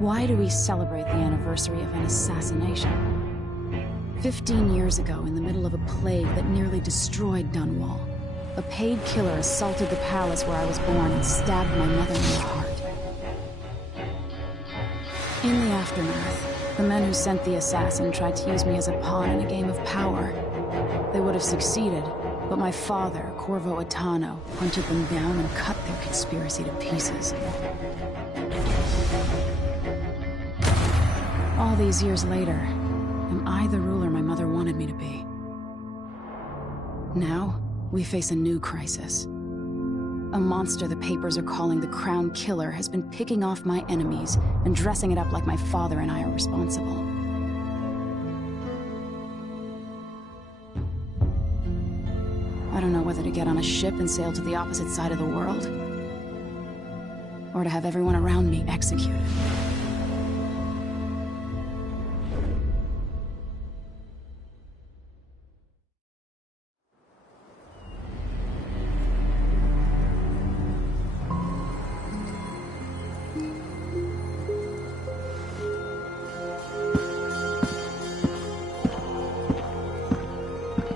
Why do we celebrate the anniversary of an assassination? 15 years ago, in the middle of a plague that nearly destroyed Dunwall, a paid killer assaulted the palace where I was born and stabbed my mother in the heart. In the aftermath, the men who sent the assassin tried to use me as a pawn in a game of power. They would have succeeded, but my father, Corvo Attano, hunted them down and cut their conspiracy to pieces. All these years later, am I the ruler my mother wanted me to be? Now, we face a new crisis. A monster the papers are calling the Crown Killer has been picking off my enemies and dressing it up like my father and I are responsible. I don't know whether to get on a ship and sail to the opposite side of the world, or to have everyone around me executed.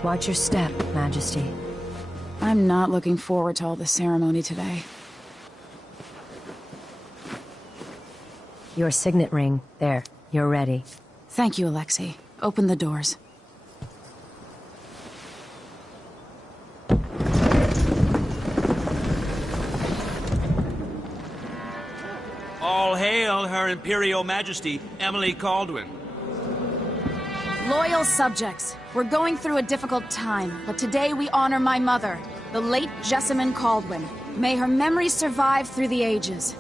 Watch your step, Majesty. I'm not looking forward to all the ceremony today. Your signet ring. There. You're ready. Thank you, Alexei. Open the doors. All hail Her Imperial Majesty, Emily Caldwin. Loyal subjects, we're going through a difficult time, but today we honor my mother, the late Jessamine Caldwin. May her memory survive through the ages.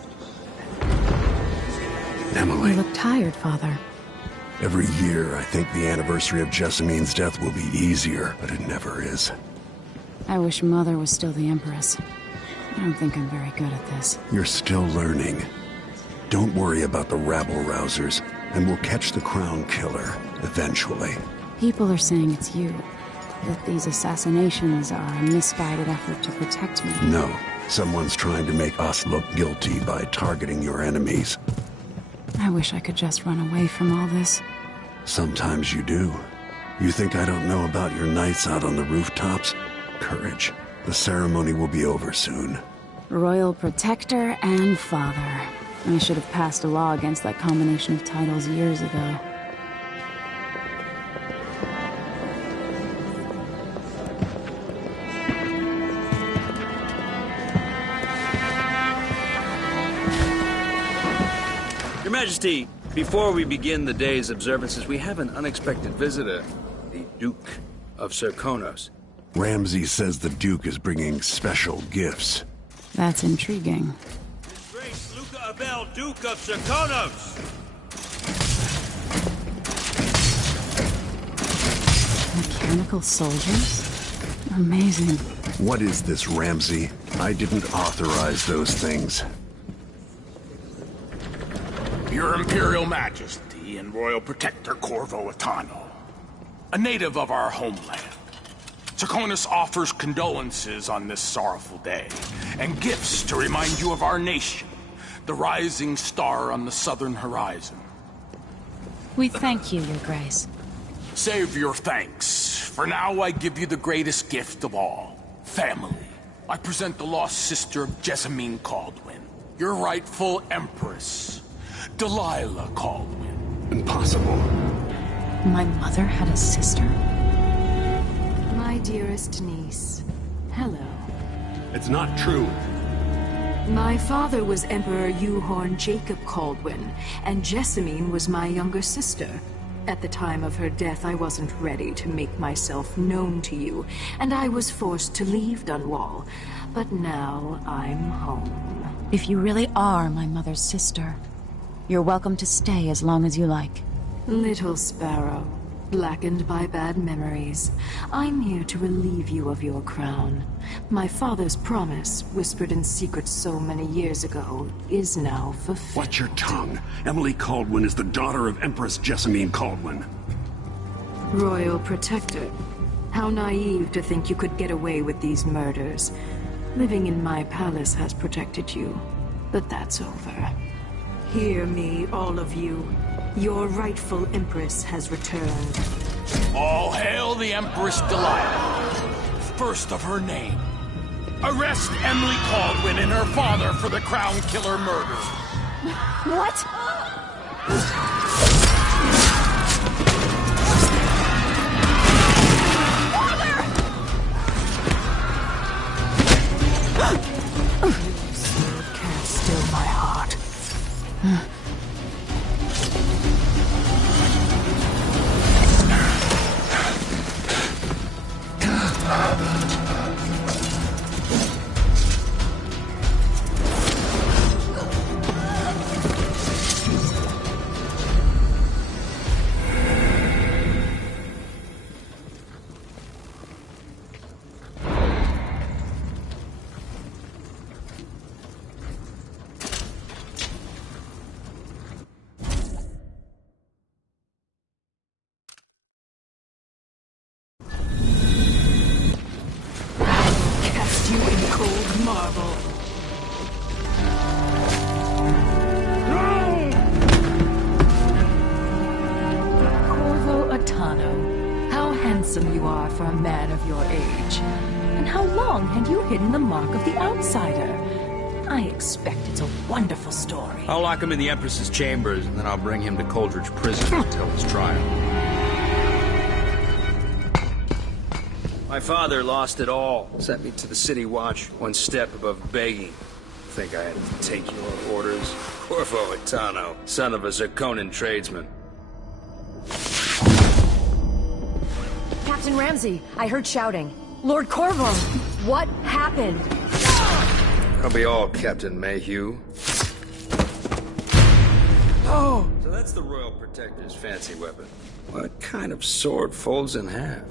Emily. You look tired, Father. Every year, I think the anniversary of Jessamine's death will be easier, but it never is. I wish Mother was still the Empress. I don't think I'm very good at this. You're still learning. Don't worry about the rabble-rousers, and we'll catch the Crown Killer, eventually. People are saying it's you. That these assassinations are a misguided effort to protect me. No. Someone's trying to make us look guilty by targeting your enemies. I wish I could just run away from all this. Sometimes you do. You think I don't know about your nights out on the rooftops? Courage. The ceremony will be over soon. Royal Protector and Father. I should have passed a law against that combination of titles years ago. Your Majesty, before we begin the day's observances, we have an unexpected visitor, the Duke of Serkonos. Ramsay says the Duke is bringing special gifts. That's intriguing. His Grace Luca Abel, Duke of Serkonos! Mechanical soldiers? Amazing. What is this, Ramsay? I didn't authorize those things. Your Imperial Majesty and Royal Protector Corvo Attano, a native of our homeland. Serkonos offers condolences on this sorrowful day, and gifts to remind you of our nation, the rising star on the southern horizon. We thank you, Your Grace. Save your thanks. For now, I give you the greatest gift of all, family. I present the lost sister of Jessamine Caldwin, your rightful Empress, Delilah Caldwin. Impossible. My mother had a sister? My dearest niece, hello. It's not true. My father was Emperor Euhorn Jacob Caldwin, and Jessamine was my younger sister. At the time of her death, I wasn't ready to make myself known to you, and I was forced to leave Dunwall. But now I'm home. If you really are my mother's sister, you're welcome to stay as long as you like. Little sparrow, blackened by bad memories, I'm here to relieve you of your crown. My father's promise, whispered in secret so many years ago, is now fulfilled. Watch your tongue. Emily Caldwin is the daughter of Empress Jessamine Caldwin. Royal Protector, how naive to think you could get away with these murders. Living in my palace has protected you, but that's over. Hear me, all of you. Your rightful Empress has returned. All hail the Empress Delilah, first of her name. Arrest Emily Caldwin and her father for the Crown Killer murder. What? Can't still my heart. You in cold marble. Corvo Atano, how handsome you are for a man of your age. And how long had you hidden the mark of the outsider? I expect it's a wonderful story. I'll lock him in the Empress's chambers, and then I'll bring him to Coldridge Prison to tell his trial. My father lost it all. Sent me to the City Watch, one step above begging. Think I had to take your orders? Corvo Atano, son of a Zirconan tradesman. Captain Ramsey, I heard shouting. Lord Corvo, what happened? I'll be all, Captain Mayhew. Oh! So that's the Royal Protector's fancy weapon. What kind of sword folds in half?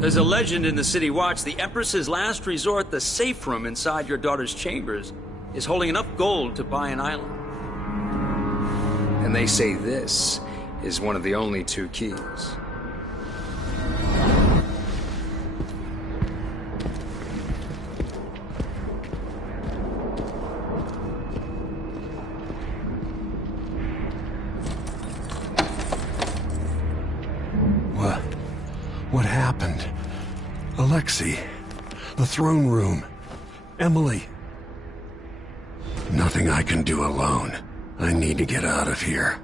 There's a legend in the City Watch. The Empress's last resort, the safe room inside your daughter's chambers, is holding enough gold to buy an island. And they say this is one of the only two keys. What happened? Alexei, the throne room, Emily. Nothing I can do alone. I need to get out of here.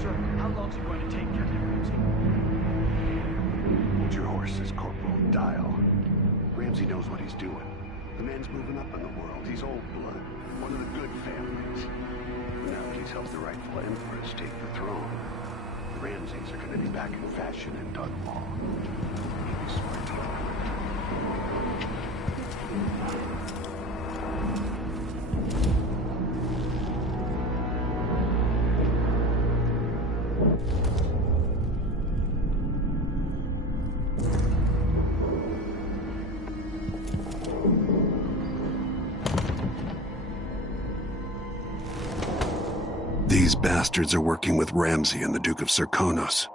Sir, how long's it going to take, Captain Ramsey? Hold your horses, Corporal. Dial. Ramsey knows what he's doing. The man's moving up in the world. He's old blood. One of the good families. Now if he's helped the rightful Empress take the throne, the Ramseys are going to be back in fashion in Dunwall. He'll be smart to it. These bastards are working with Ramsey and the Duke of Serkonos.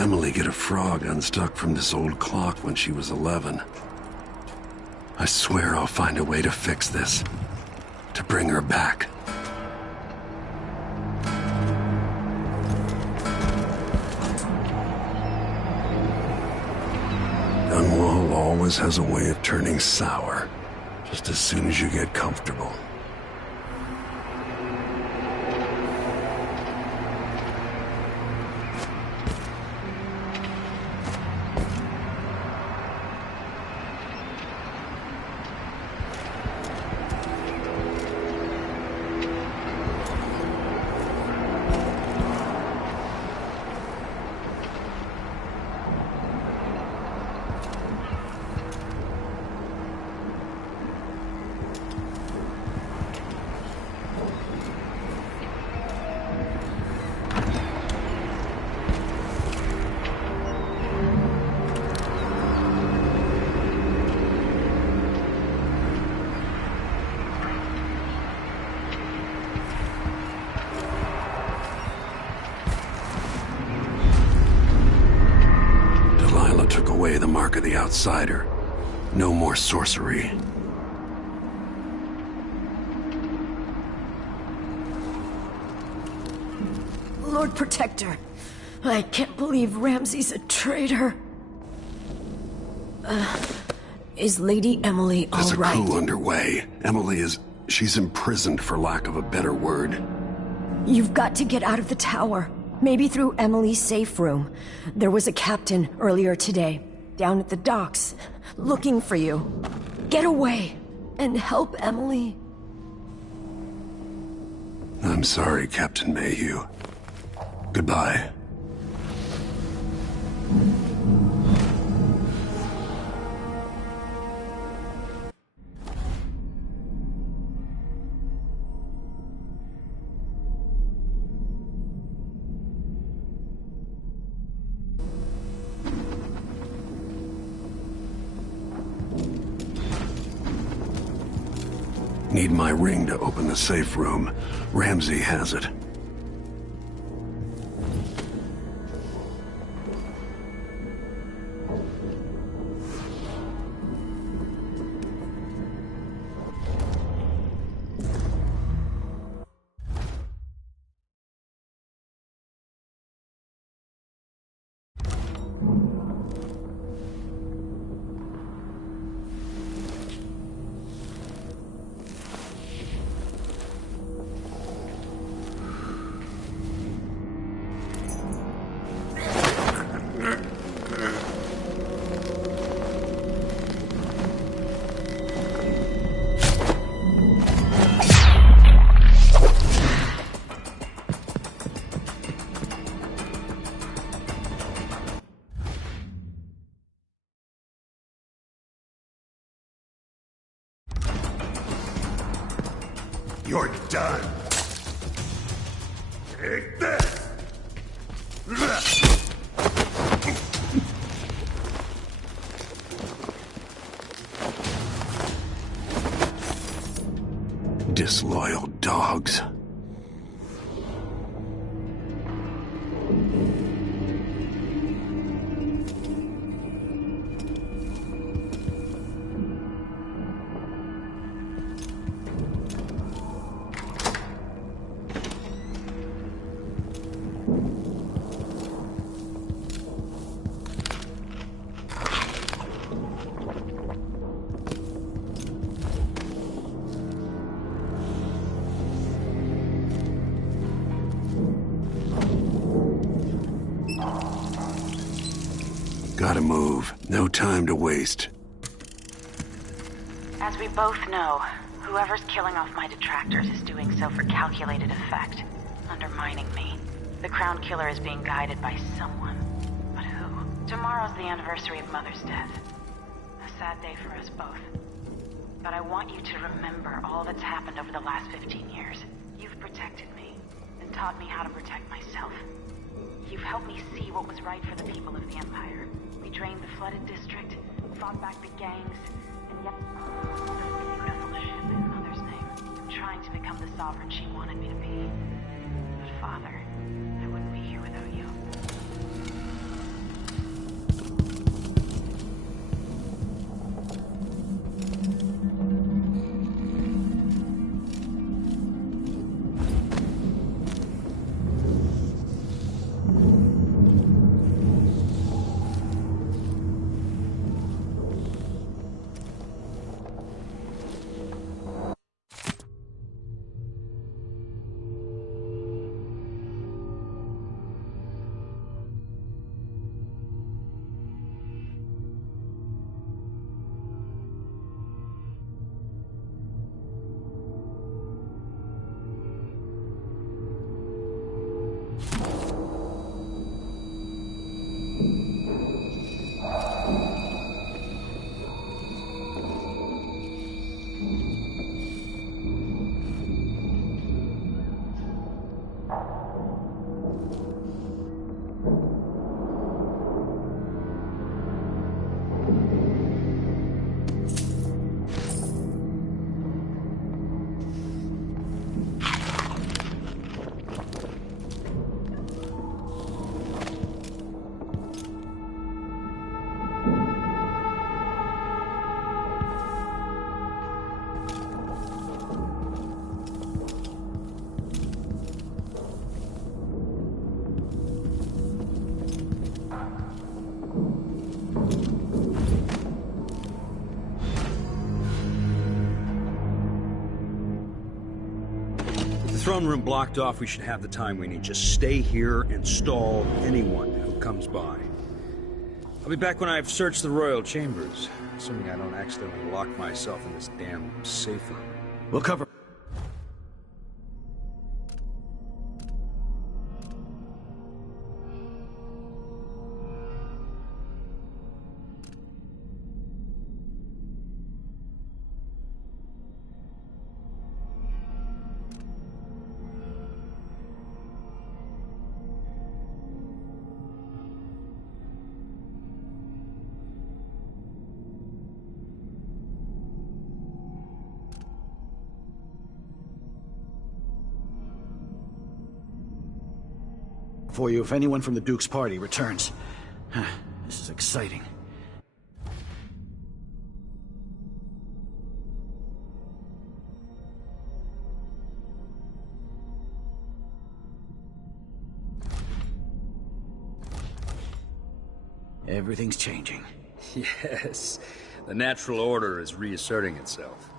Emily get a frog unstuck from this old clock when she was 11. I swear I'll find a way to fix this. To bring her back. Dunwall always has a way of turning sour, just as soon as you get comfortable. Took away the mark of the outsider. No more sorcery. Lord Protector, I can't believe Ramsey's a traitor. Is Lady Emily all There's right? a coup underway. She's imprisoned for lack of a better word. You've got to get out of the tower. Maybe through Emily's safe room. There was a captain earlier today, down at the docks, looking for you. Get away, and help Emily. I'm sorry, Captain Mayhew. Goodbye. Need my ring to open the safe room. Ramsey has it. You're done. Take this. Disloyal dogs. Gotta move. No time to waste. As we both know, whoever's killing off my detractors is doing so for calculated effect, undermining me. The Crown Killer is being guided by someone. But who? Tomorrow's the anniversary of Mother's death. A sad day for us both. But I want you to remember all that's happened over the last 15 years. You've protected me, and taught me how to protect myself. You've helped me see what was right for the people of the Empire. We drained the flooded district, fought back the gangs, and yet the beautiful ship in Mother's name. Trying to become the sovereign she wanted me to be. But Father, I wouldn't be here without you. throne room blocked off, we should have the time we need. Just stay here and stall anyone who comes by. I'll be back when I've searched the royal chambers, assuming I don't accidentally lock myself in this damn safe room. We'll cover... for you if anyone from the Duke's party returns. This is exciting. Everything's changing. Yes, the natural order is reasserting itself.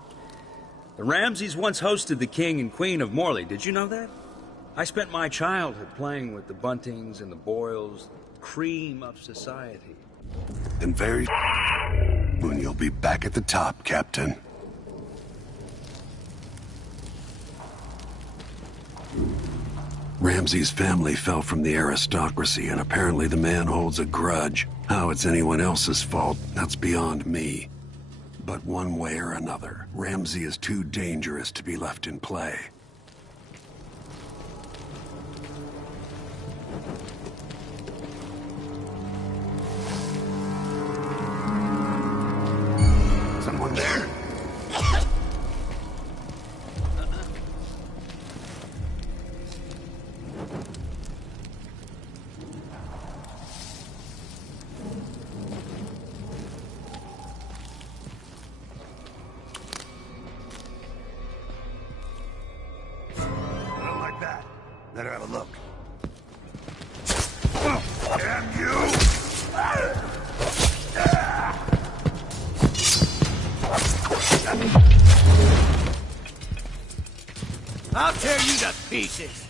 The Ramseys once hosted the King and Queen of Morley, did you know that? I spent my childhood playing with the Buntings and the Boyles, the cream of society. And very soon you'll be back at the top, Captain. Ramsey's family fell from the aristocracy, and apparently the man holds a grudge. How it's anyone else's fault, that's beyond me. But one way or another, Ramsey is too dangerous to be left in play. Someone there? I don't like that. Let her have a look. Damn you! I'll tear you to pieces!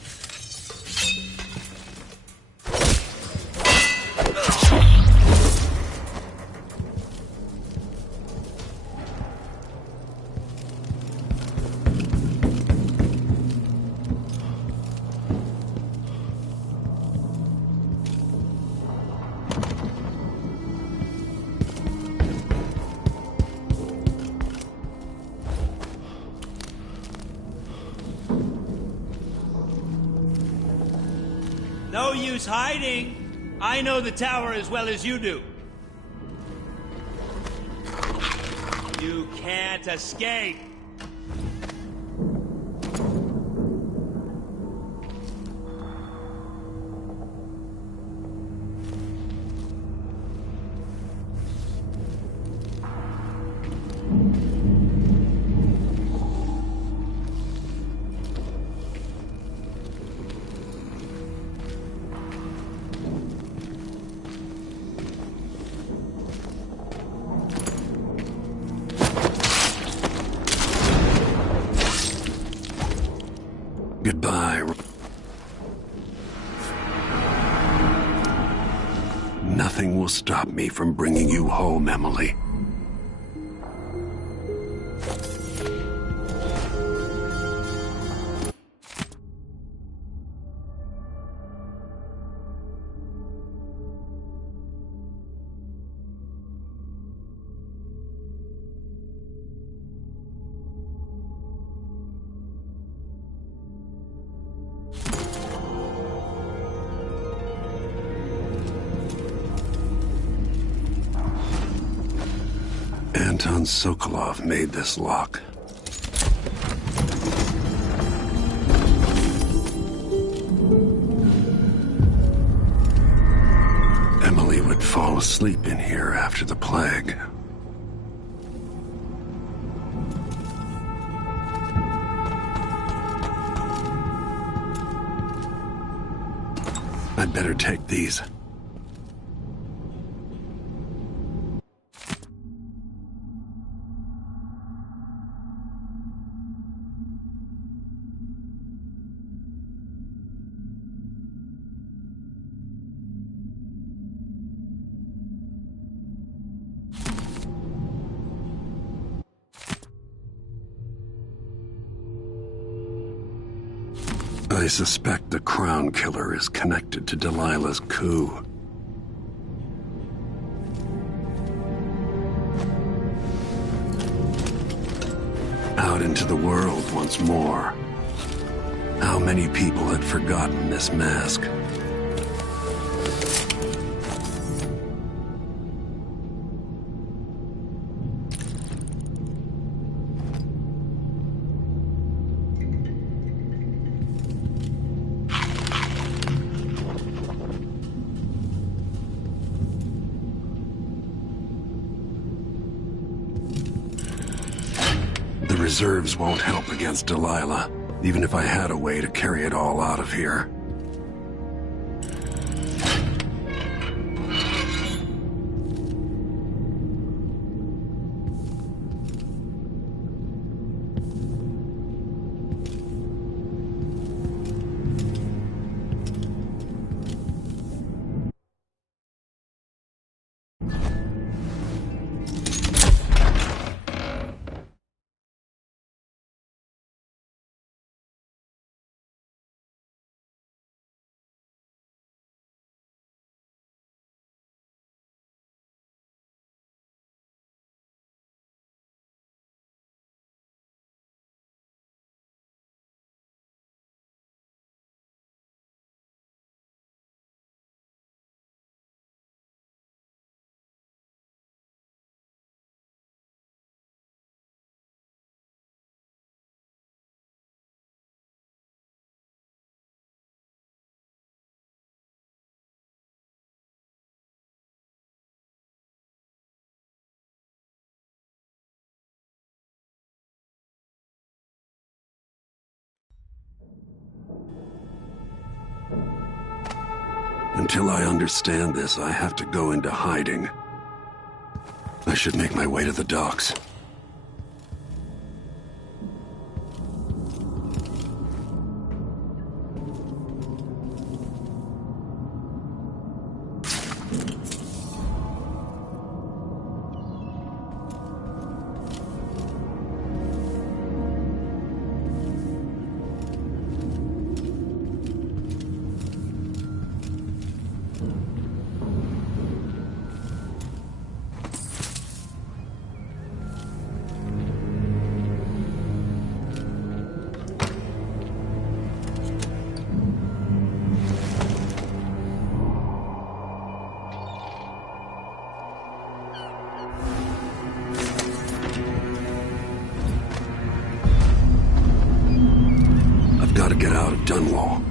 No use hiding. I know the tower as well as you do. You can't escape. Goodbye. Nothing will stop me from bringing you home, Emily. Anton Sokolov made this lock. Emily would fall asleep in here after the plague. I'd better take these. I suspect the Crown Killer is connected to Delilah's coup. Out into the world once more. How many people had forgotten this mask? The reserves won't help against Delilah, even if I had a way to carry it all out of here. Until I understand this, I have to go into hiding. I should make my way to the docks. Gotta get out of Dunwall.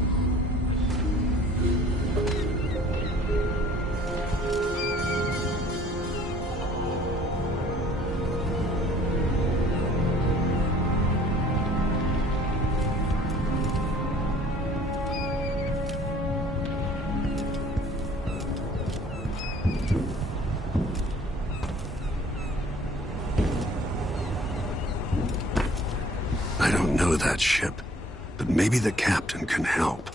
I don't know that ship. But maybe the captain can help.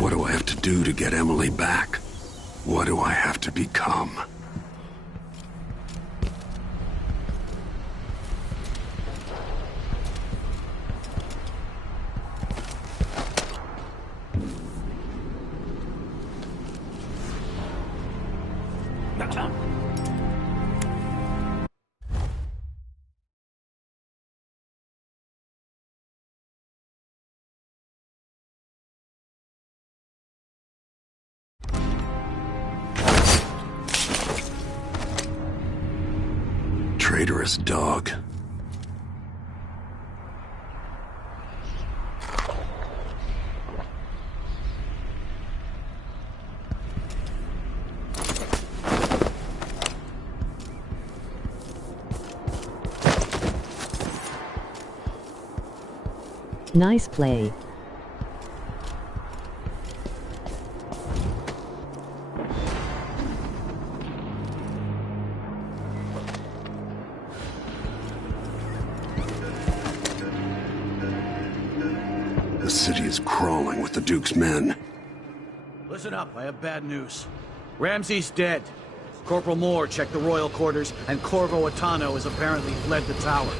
What do I have to do to get Emily back? What do I have to become? Traitorous dog. Nice play. city is crawling with the Duke's men. Listen up, I have bad news. Ramsey's dead. Corporal Moore checked the royal quarters, and Corvo Atano has apparently fled the tower.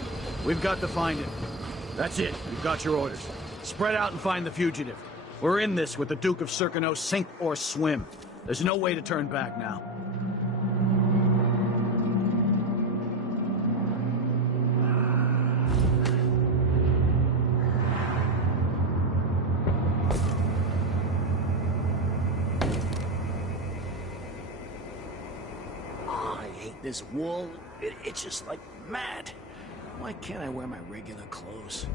We've got to find him. That's it, you've got your orders. Spread out and find the fugitive. We're in this with the Duke of Circano, sink or swim. There's no way to turn back now. This wool, it itches like mad. Why can't I wear my regular clothes?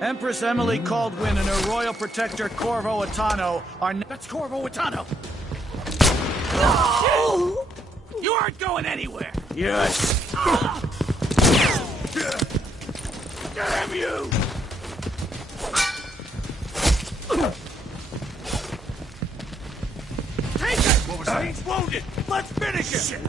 Empress Emily Caldwin and her royal protector Corvo Atano are... That's Corvo Atano! No! You aren't going anywhere! Yes! Damn you! Take it! He's wounded! Let's finish it! Shit.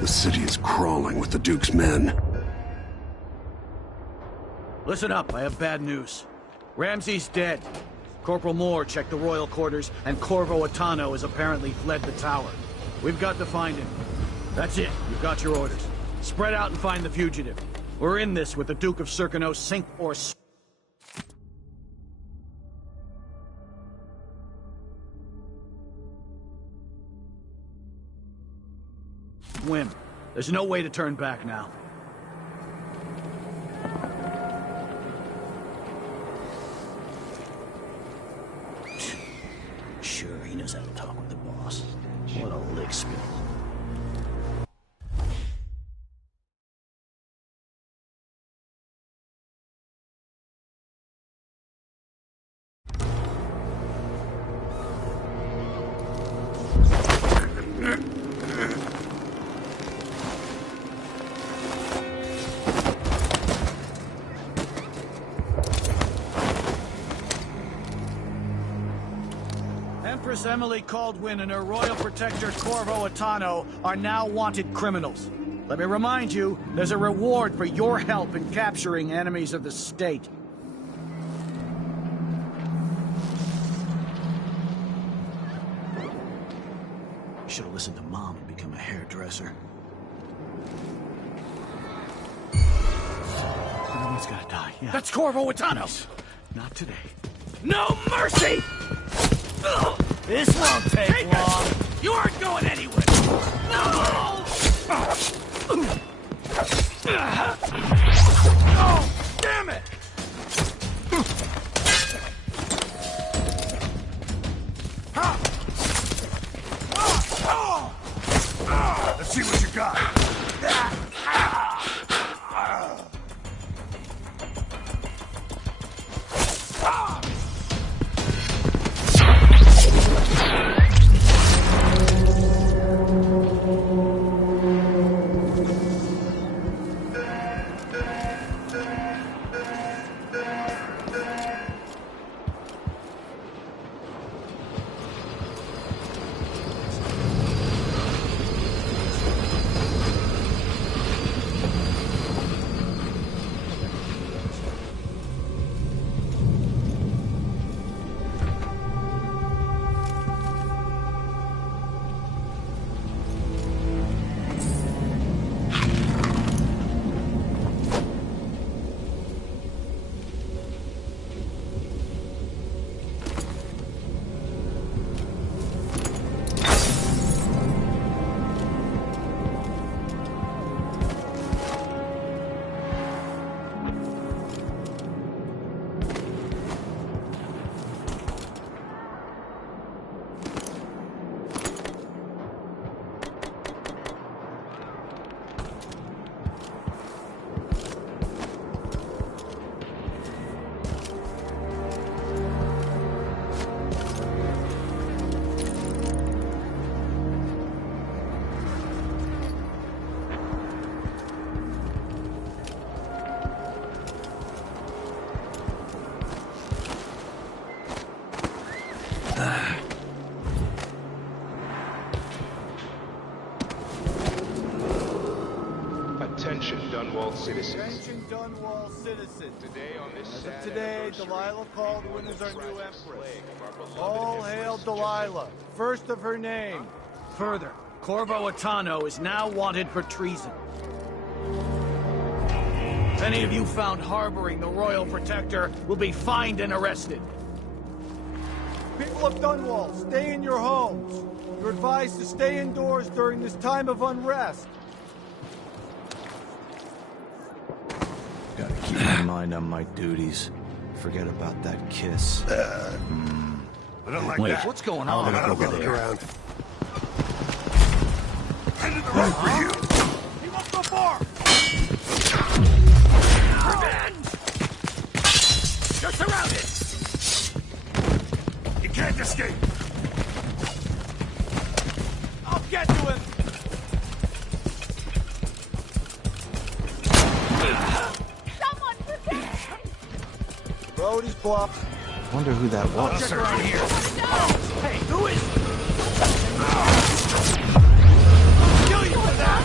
The city is crawling with the Duke's men. Listen up, I have bad news. Ramsey's dead. Corporal Moore checked the royal quarters, and Corvo Atano has apparently fled the tower. We've got to find him. That's it, you've got your orders. Spread out and find the fugitive. We're in this with the Duke of Circano, sink or swim. There's no way to turn back now. Sure, he knows how to talk with the boss. What a lickspell. Empress Emily Caldwin and her royal protector Corvo Atano are now wanted criminals. Let me remind you, there's a reward for your help in capturing enemies of the state. Should have listened to Mom and become a hairdresser. Everyone's gotta die, yeah. That's Corvo Atano! Not today. No mercy! This won't take long. You aren't going anywhere. No! Oh, damn it! Let's see what you got. Attention Dunwall citizens. As of today, Delilah Caldwin is our new empress. All hail Delilah, first of her name. Further, Corvo Attano is now wanted for treason. Any of you found harboring the Royal Protector will be fined and arrested. People of Dunwall, stay in your homes. You're advised to stay indoors during this time of unrest. Gotta keep my mind on my duties. Forget about that kiss. I don't like that. What's going on? I'll go look around. Headed the road for you. He won't go far! Revenge! You're surrounded! You can't escape. I'll get to him! Someone protect! Road is blocked. Wonder who that was. Check around here. Hey, who is... Kill you for that!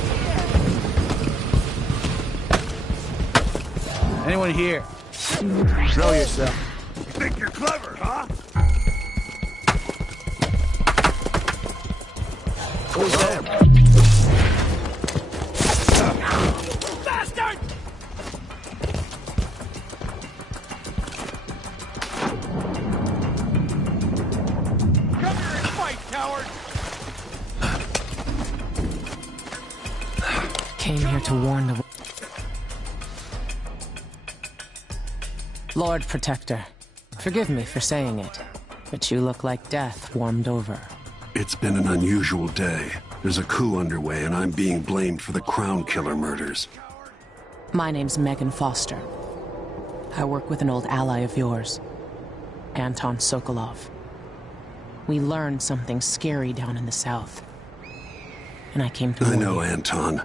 Anyone here? Show yourself. You think you're clever, huh? Who's there? Bastard! Come here and fight, coward! Came here to warn the... Lord Protector, forgive me for saying it, but you look like death warmed over. It's been an unusual day. There's a coup underway, and I'm being blamed for the Crown Killer murders. My name's Megan Foster. I work with an old ally of yours, Anton Sokolov. We learned something scary down in the south, and I came to I warn know, you. Anton.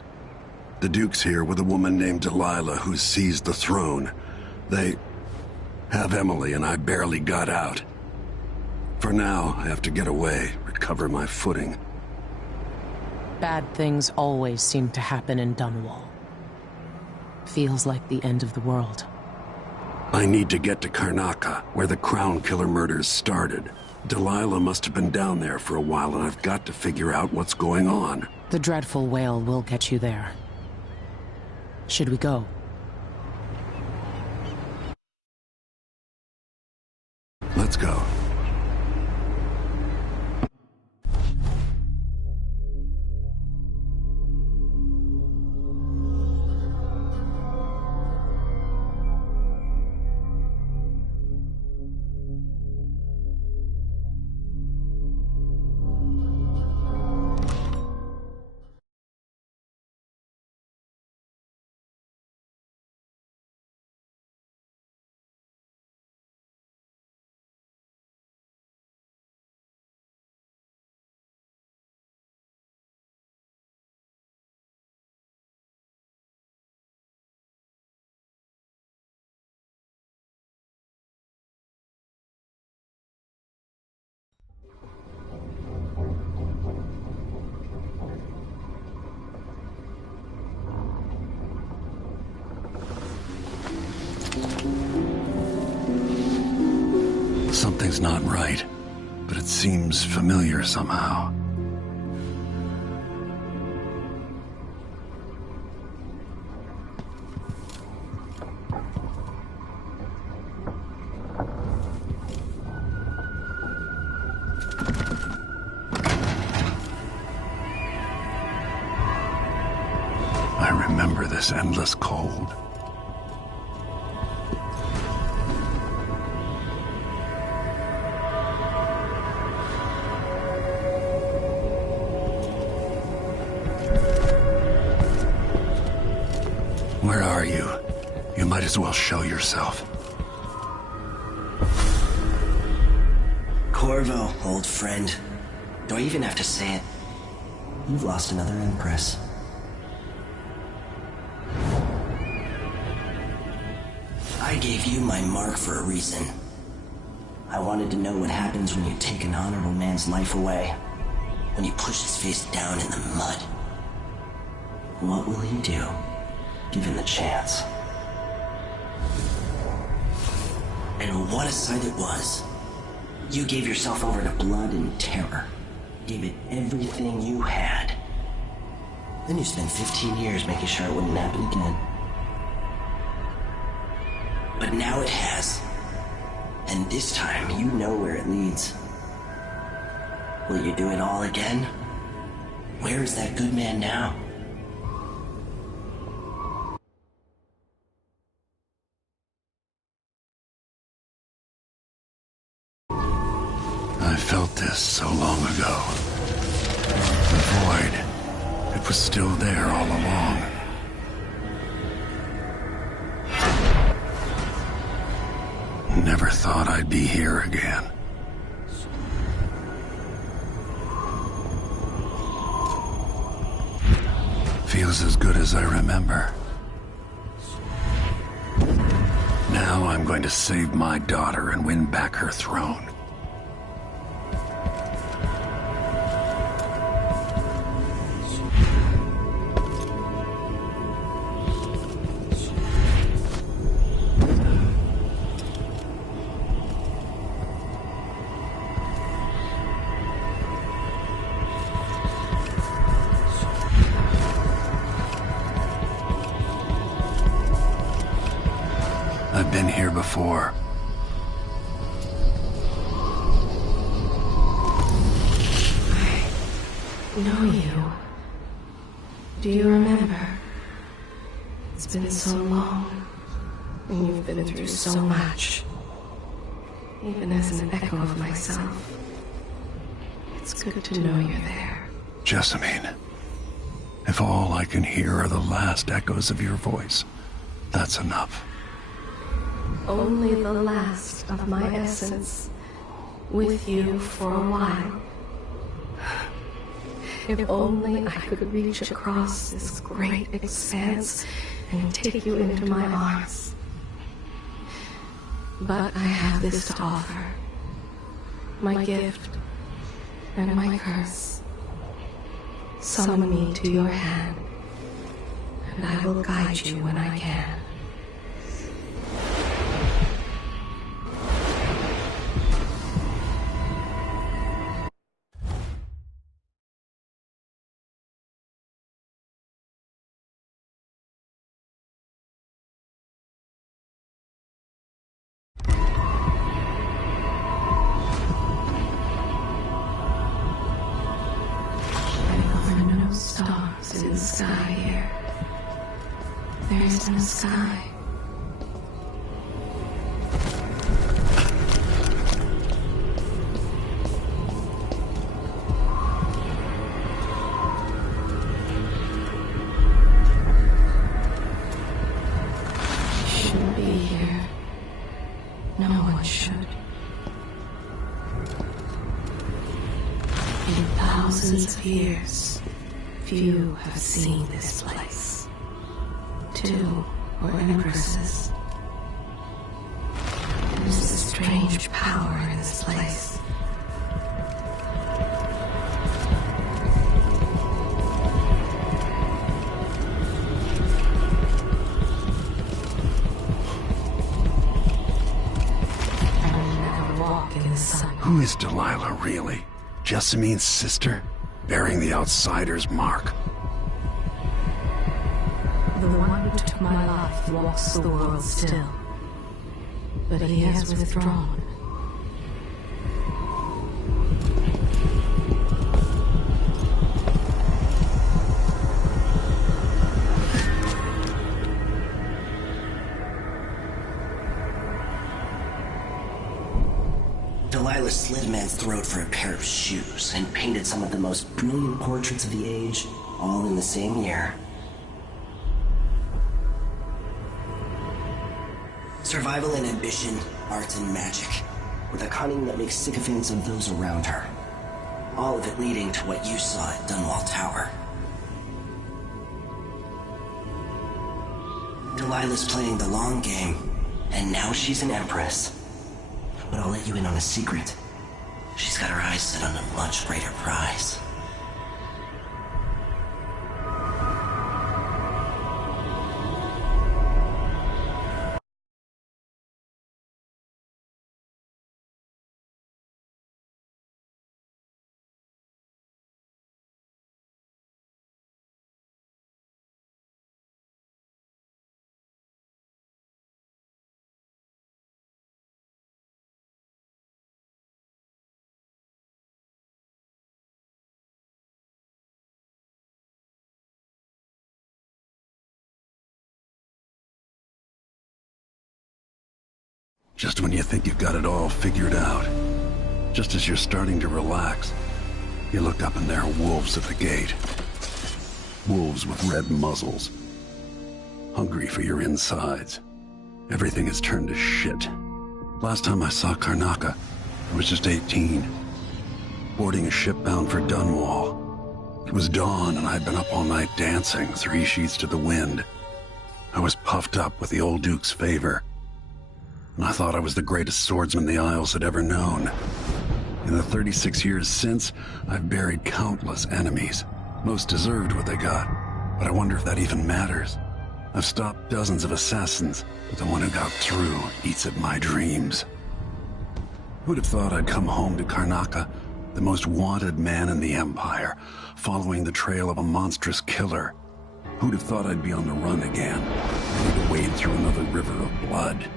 The Duke's here with a woman named Delilah who's seized the throne. They have Emily, and I barely got out. For now, I have to get away, recover my footing. Bad things always seem to happen in Dunwall. Feels like the end of the world. I need to get to Karnaca, where the Crown Killer murders started. Delilah must have been down there for a while, and I've got to figure out what's going on. The dreadful whale will get you there. Should we go? Let's go. Something's not right, but it seems familiar somehow. I remember this endless cold. Where are you? You might as well show yourself. Corvo, old friend. Do I even have to say it? You've lost another empress. I gave you my mark for a reason. I wanted to know what happens when you take an honorable man's life away. When you push his face down in the mud. What will you do? given the chance. And what a sight it was. You gave yourself over to blood and terror. Gave it everything you had. Then you spent 15 years making sure it wouldn't happen again. But now it has. And this time, you know where it leads. Will you do it all again? Where is that good man now? I felt this so long ago. The void. It was still there all along. Never thought I'd be here again. Feels as good as I remember. Now I'm going to save my daughter and win back her throne. I've been here before. I know you. Do you remember? It's been so long, and you've been through so much. Even as an echo of myself, it's good to know you're there. Jessamine, if all I can hear are the last echoes of your voice, that's enough. Only the last of my essence, with you for a while. If only I could reach across this great expanse and take you into my arms. But I have this to offer. My gift and my curse. Summon me to your hand, and I will guide you when I can. Stars in the sky here. There isn't a sky. Shouldn't be here. No one should. In thousands of years, few have seen this place. 2 were empresses. There's a strange power in this place. I will never walk in the sun. Who is Delilah, really? Jessamine's sister? Bearing the outsider's mark. The one who took my life walks the world still, but he has withdrawn. Delilah slit a man's throat for a pair of shoes and painted some of the most brilliant portraits of the age, all in the same year. Survival and ambition, art and magic, with a cunning that makes sycophants of those around her. All of it leading to what you saw at Dunwall Tower. Delilah's playing the long game, and now she's an empress. But I'll let you in on a secret. She's got her eyes set on a much greater prize. Just when you think you've got it all figured out, just as you're starting to relax, you look up and there are wolves at the gate. Wolves with red muzzles, hungry for your insides. Everything has turned to shit. Last time I saw Karnaca, I was just 18, boarding a ship bound for Dunwall. It was dawn and I'd been up all night dancing, 3 sheets to the wind. I was puffed up with the old Duke's favor, and I thought I was the greatest swordsman the Isles had ever known. In the 36 years since, I've buried countless enemies. Most deserved what they got, but I wonder if that even matters. I've stopped dozens of assassins, but the one who got through eats at my dreams. Who'd have thought I'd come home to Karnaca, the most wanted man in the Empire, following the trail of a monstrous killer? Who'd have thought I'd be on the run again, ready to wade through another river of blood?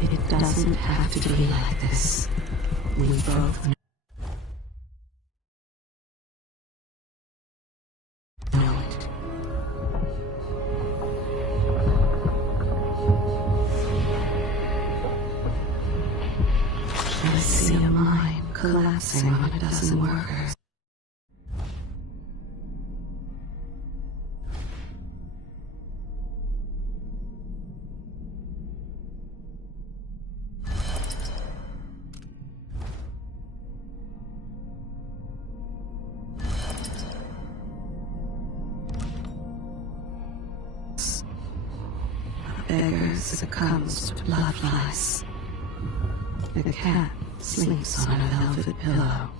It doesn't have to be like this. We both know it. I see a mine collapsing on a dozen workers. Beggar succumbs to blood lice. The cat sleeps on a velvet pillow.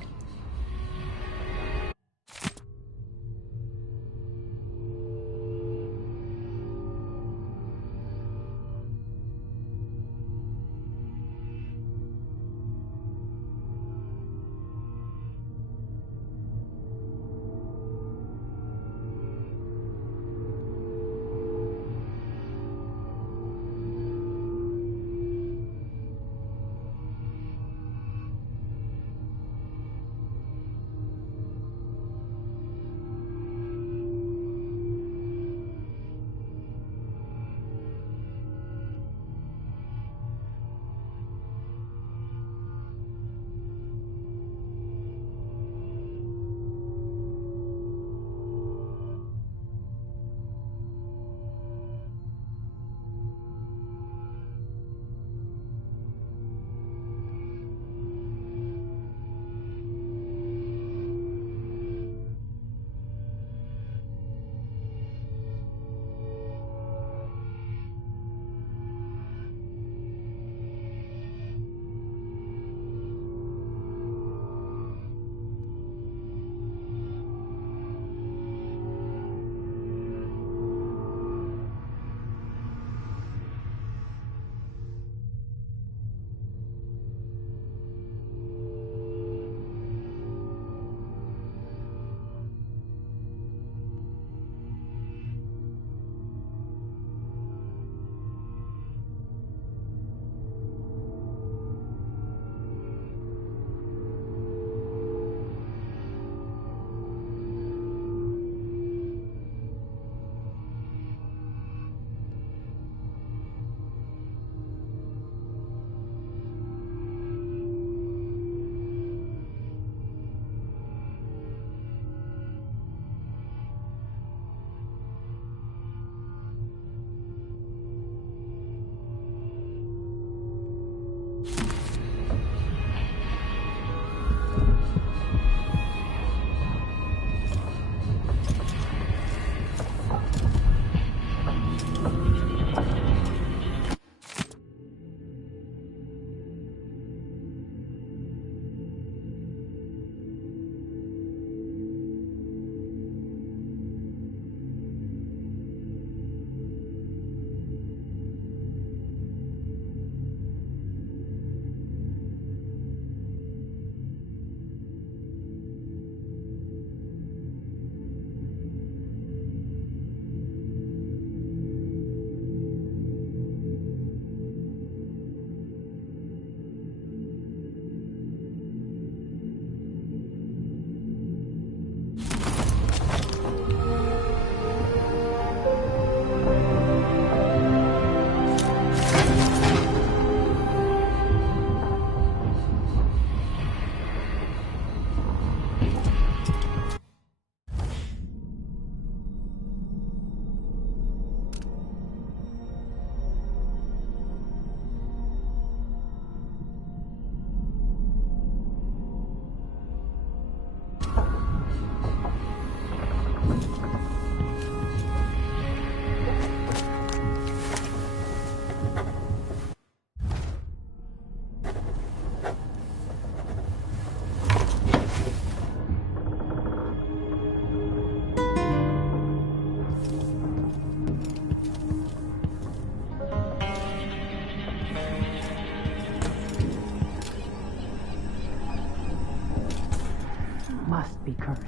must be cursed.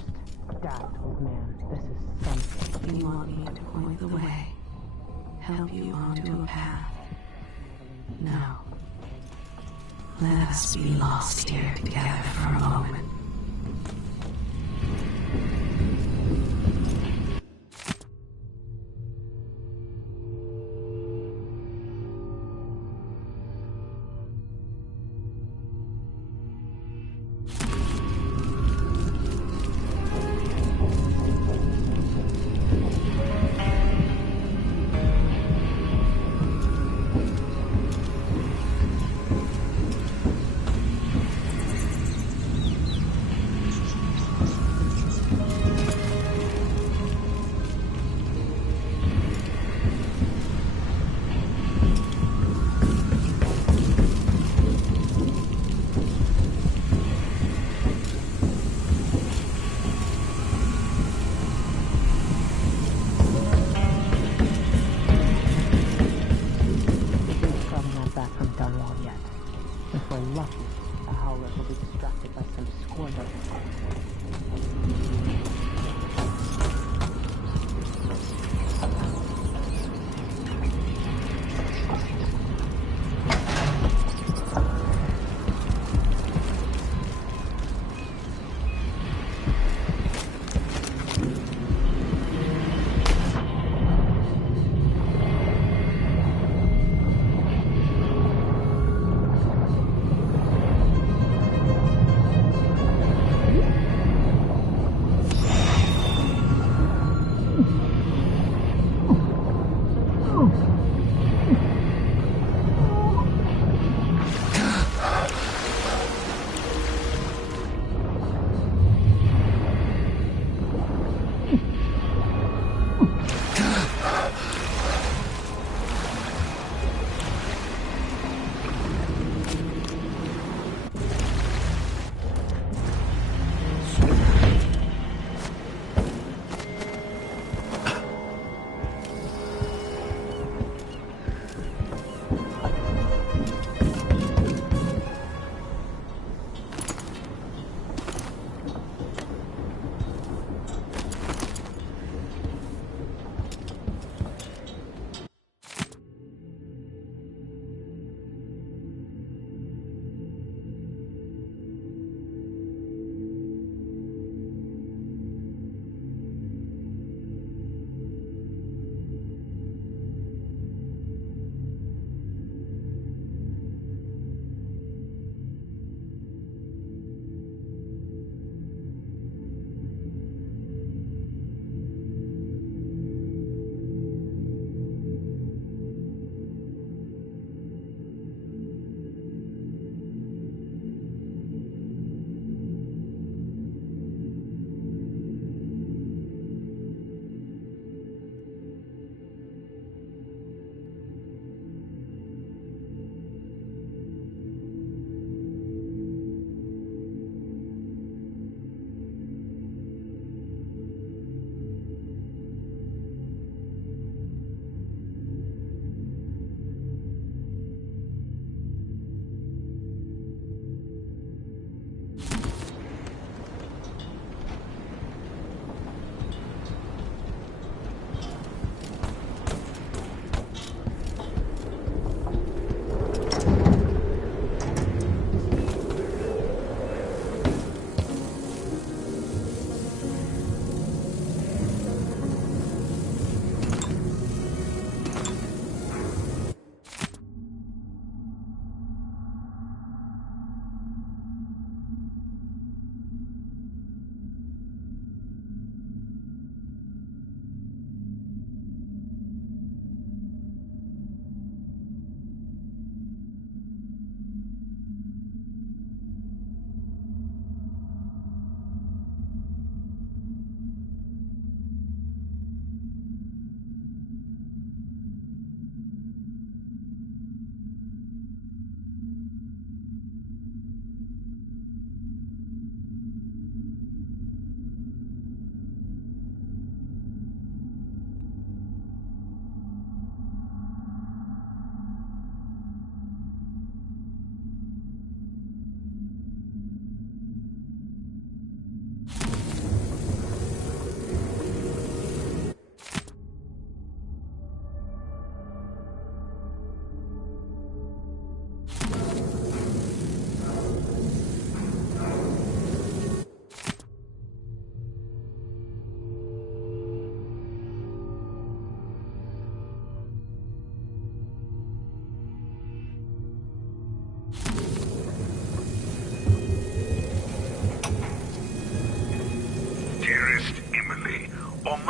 Dad, old man, this is something. You want me to point the way, help you onto a path. No. Let us be lost here together for a moment.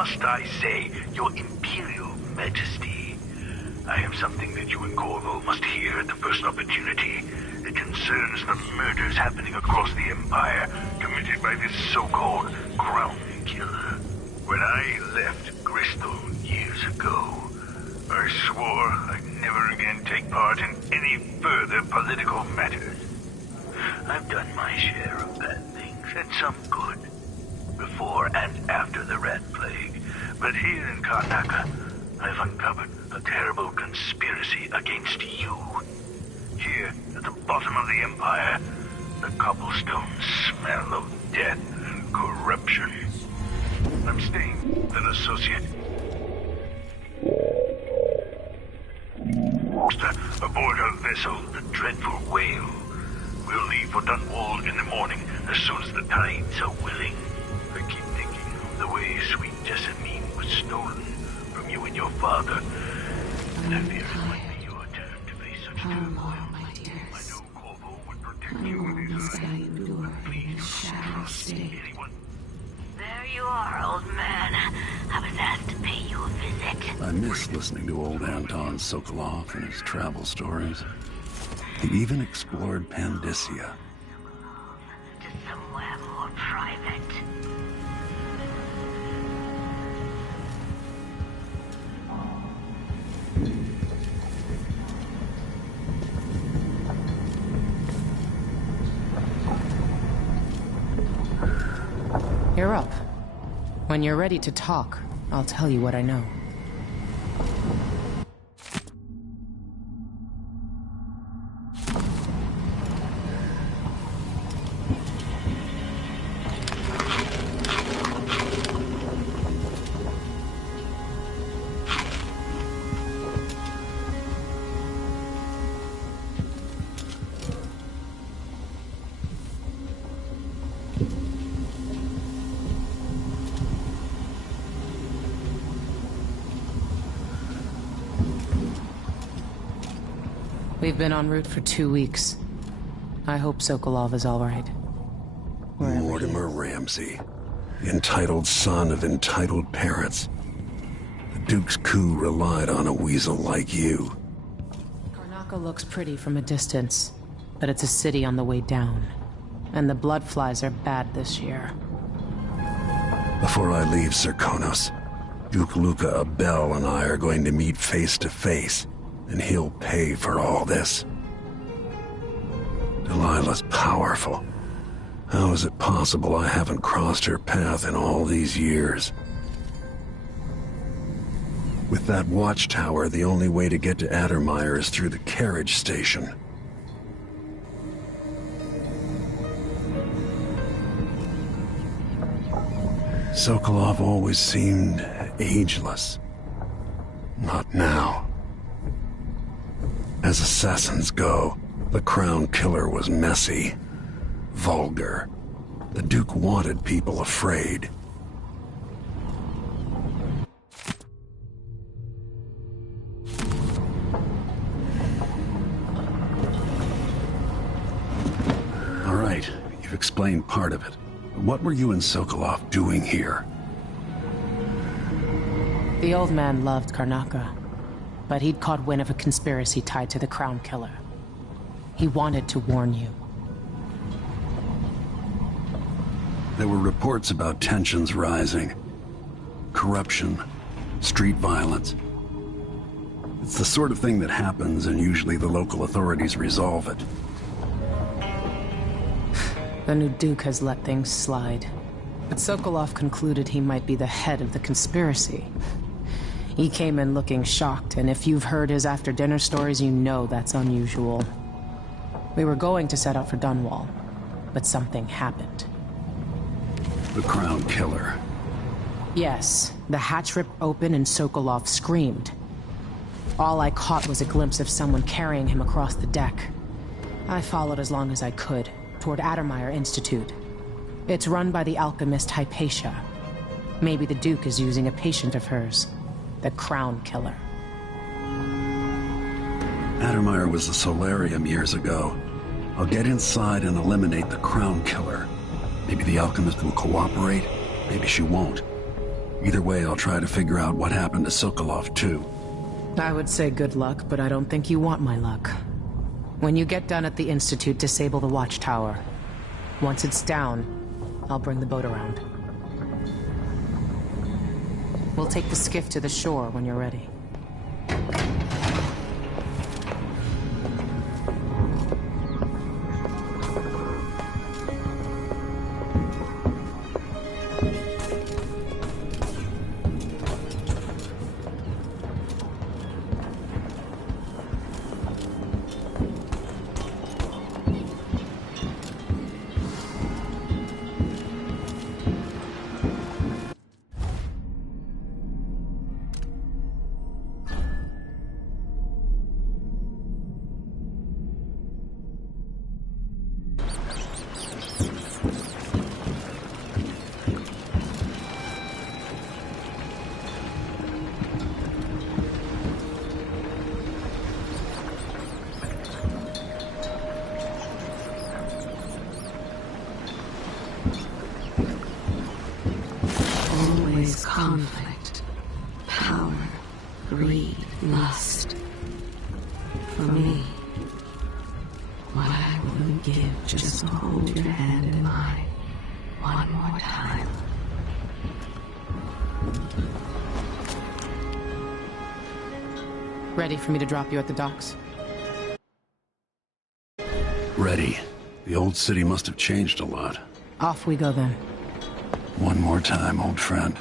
must I say, Your Imperial Majesty? I have something that you and Corvo must hear at the first opportunity. It concerns the murders happening across the Empire, committed by this so-called Crown Killer. When I left Gristol years ago, I swore I'd never again take part in any further political matters. I've done my share of bad things, and some good, before and after the Rat Plague. But here in Karnaca, I've uncovered a terrible conspiracy against you. Here, at the bottom of the Empire, the cobblestones smell of death and corruption. I'm staying with an associate aboard her vessel, the Dreadful Whale. We'll leave for Dunwall in the morning, as soon as the tides are willing. I keep thinking of the way sweet Jessamine was stolen from you and your father. And I fear it might be your turn to face such turmoil. I know Corvo would protect you with his life. Please don't trust anyone. There you are, old man. I was asked to pay you a visit. I miss listening to old Anton Sokolov and his travel stories. He even explored Pandyssia. To somewhere more private. You're up. When you're ready to talk, I'll tell you what I know. We've been en route for 2 weeks. I hope Sokolov is all right. Mortimer Ramsey, entitled son of entitled parents. The Duke's coup relied on a weasel like you. Karnaca looks pretty from a distance, but it's a city on the way down. And the bloodflies are bad this year. Before I leave Serkonos, Duke Luca Abel and I are going to meet face to face. And he'll pay for all this. Delilah's powerful. How is it possible I haven't crossed her path in all these years? With that watchtower, the only way to get to Addermeyer is through the carriage station. Sokolov always seemed ageless. Not now. As assassins go, the Crown Killer was messy, vulgar. The Duke wanted people afraid. All right, you've explained part of it. What were you and Sokolov doing here? The old man loved Karnaca. But he'd caught wind of a conspiracy tied to the Crown Killer. He wanted to warn you. There were reports about tensions rising. Corruption, street violence. It's the sort of thing that happens, and usually the local authorities resolve it. The new Duke has let things slide. But Sokolov concluded he might be the head of the conspiracy. He came in looking shocked, and if you've heard his after-dinner stories, you know that's unusual. We were going to set out for Dunwall, but something happened. The Crown Killer. Yes, the hatch ripped open and Sokolov screamed. All I caught was a glimpse of someone carrying him across the deck. I followed as long as I could, toward Addermeyer Institute. It's run by the alchemist Hypatia. Maybe the Duke is using a patient of hers. The Crown Killer. Addermeyer was a solarium years ago. I'll get inside and eliminate the Crown Killer. Maybe the alchemist will cooperate, maybe she won't. Either way, I'll try to figure out what happened to Sokolov, too. I would say good luck, but I don't think you want my luck. When you get done at the Institute, disable the watchtower. Once it's down, I'll bring the boat around. We'll take the skiff to the shore when you're ready. Conflict, power, greed, lust. For me, what I wouldn't give just to hold your hand in mine one more time. Ready for me to drop you at the docks? Ready. The old city must have changed a lot. Off we go then. One more time, old friend.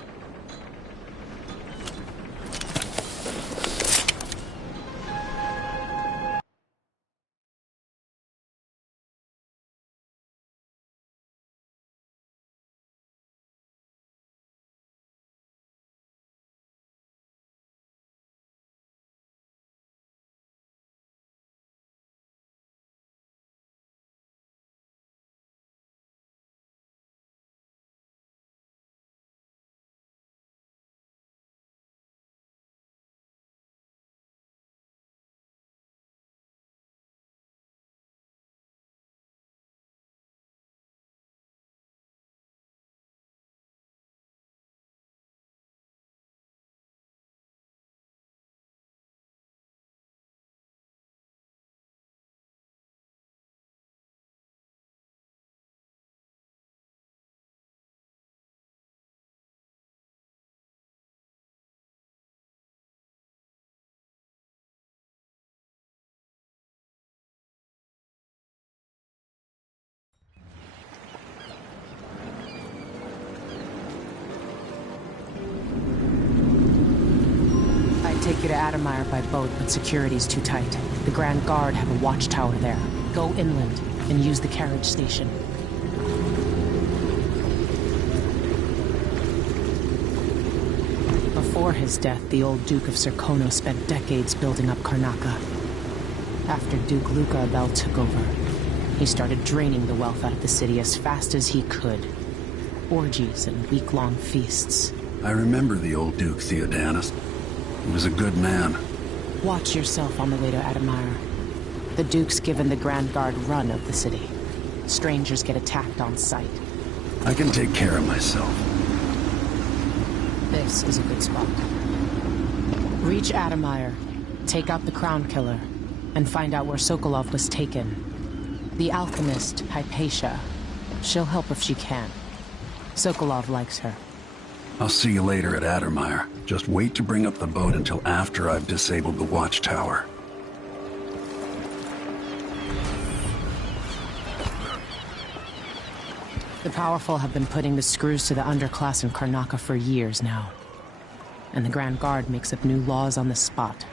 Take you to Addermire by boat, but security's too tight. The Grand Guard have a watchtower there. Go inland and use the carriage station. Before his death, the old Duke of Serkonos spent decades building up Karnaca. After Duke Luca Abel took over, he started draining the wealth out of the city as fast as he could. Orgies and week-long feasts. I remember the old Duke Theodanis. He was a good man. Watch yourself on the way to Addermire. The Duke's given the Grand Guard run of the city. Strangers get attacked on sight. I can take care of myself. This is a good spot. Reach Addermire, take out the Crown Killer, and find out where Sokolov was taken. The alchemist, Hypatia. She'll help if she can. Sokolov likes her. I'll see you later at Addermire. Just wait to bring up the boat until after I've disabled the watchtower. The powerful have been putting the screws to the underclass in Karnaca for years now. And the Grand Guard makes up new laws on the spot.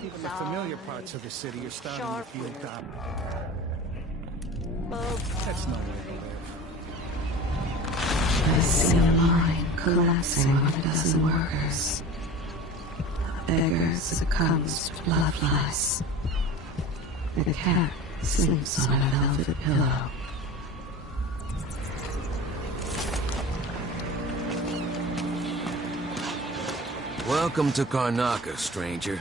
Even the familiar parts of the city are starting to feel dumb. That's no way to live. I see a line collapsing on a dozen workers. A beggar succumbs to blood flies. The cat sleeps on a velvet pillow. Welcome to Karnaca, stranger.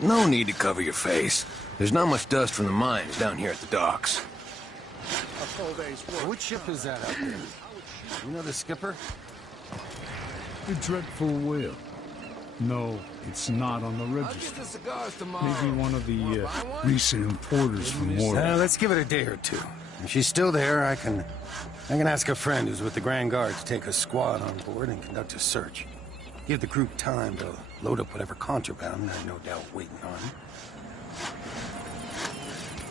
No need to cover your face. There's not much dust from the mines down here at the docks. A full day's work. Which ship is that out there? You know the skipper? The Dreadful Whale. No, it's not on the register. Maybe one of the recent importers from Mordor. Let's give it a day or two. If she's still there, I can ask a friend who's with the Grand Guard to take a squad on board and conduct a search. Give the crew time to load up whatever contraband they're no doubt waiting on.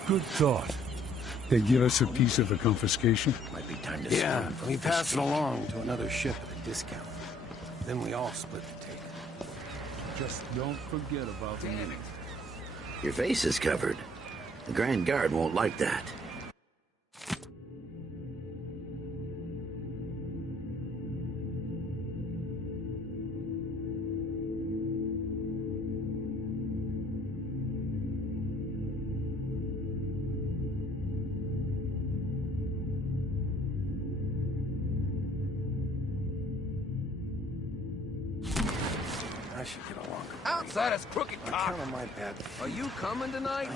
Good thought. They give us a piece of the confiscation? Might be time to yeah, we pass it along to another ship at a discount. Then we all split the take. Just don't forget about me. Your face is covered. The Grand Guard won't like that. I should get along. Outside is crooked cock. Count on my bad. Are you coming tonight?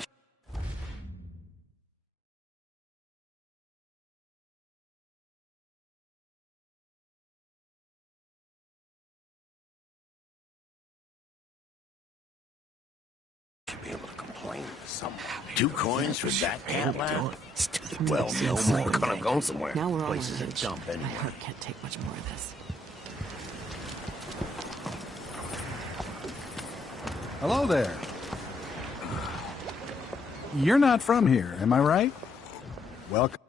Should be able to complain to someone. 2 coins for that cat lad? Well, no more. Gonna go somewhere. Now we're all Places on a dump My anyway. heart can't take much more of this. Hello there. You're not from here, am I right? Welcome.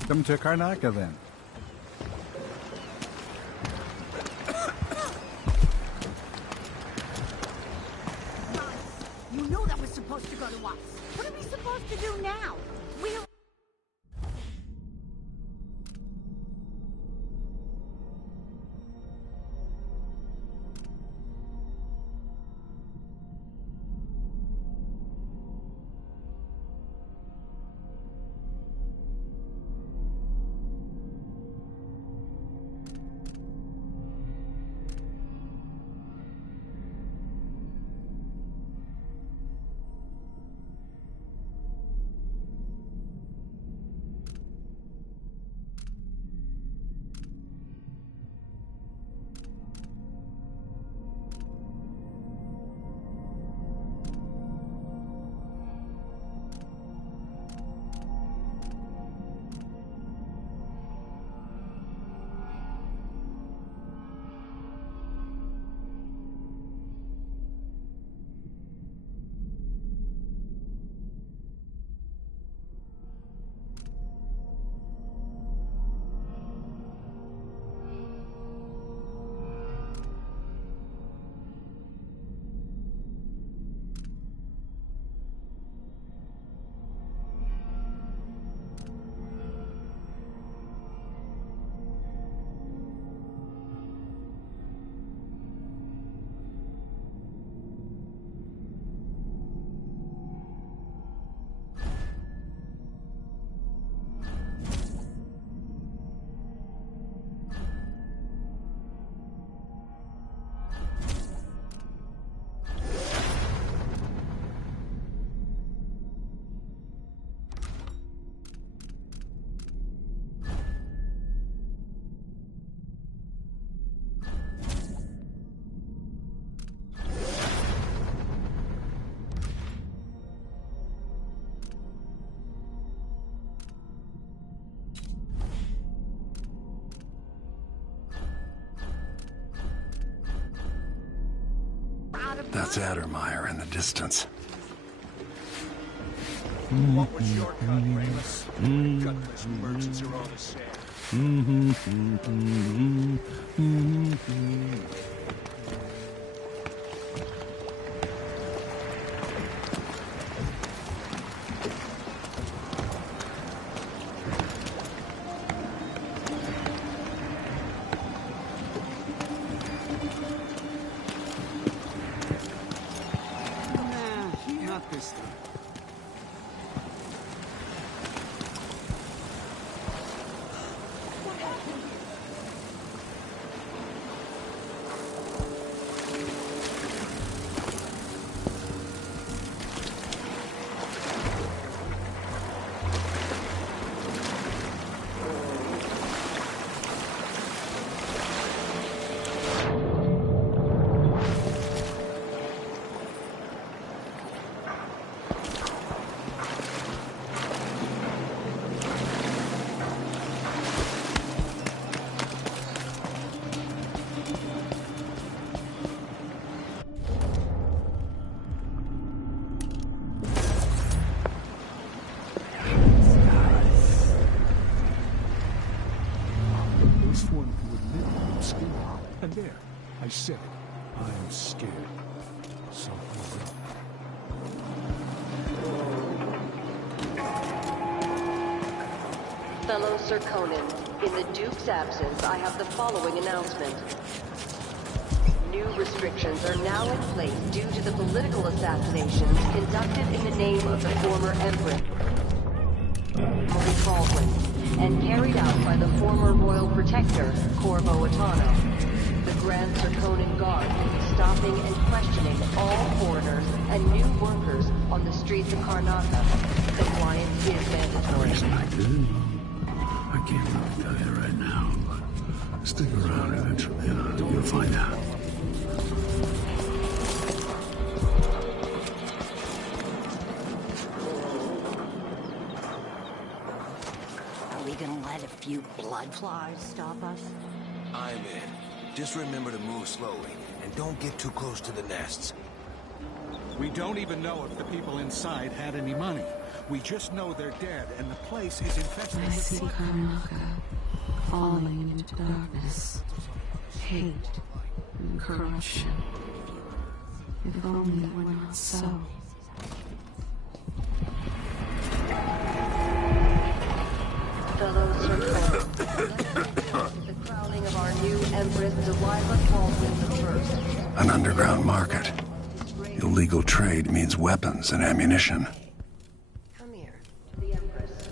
Welcome to Karnaca, then. You know that was supposed to go to us. What are we supposed to do now? We're... That's Addermeyer in the distance. What was your cut, Ramus? Gutless merchants are all the same. Not this time. least one who admitted I'm scared. And there, I said it. I'm scared. Something's up. Fellow Sir Conan, in the Duke's absence, I have the following announcement. New restrictions are now in place due to the political assassinations conducted in the name of the former Empress, Baldwin, and carried out by the former Royal Protector, Corvo Attano. The Grand Sir Conan Guard will be stopping and questioning all foreigners and new workers on the streets of Karnataka. Compliance is mandatory. I can't really tell you right now, but stick around eventually. You'll find out. Are we gonna let a few blood flies stop us? I'm in. Just remember to move slowly, and don't get too close to the nests. We don't even know if the people inside had any money. We just know they're dead, and the place is infested I see with... Karnataka falling into darkness, hate, and corruption. If only it were not so. Fellow Sir Conan, the crowning of our new Empress Delilah Baldwin I. An underground market. Illegal trade means weapons and ammunition. Come here, to the Empress.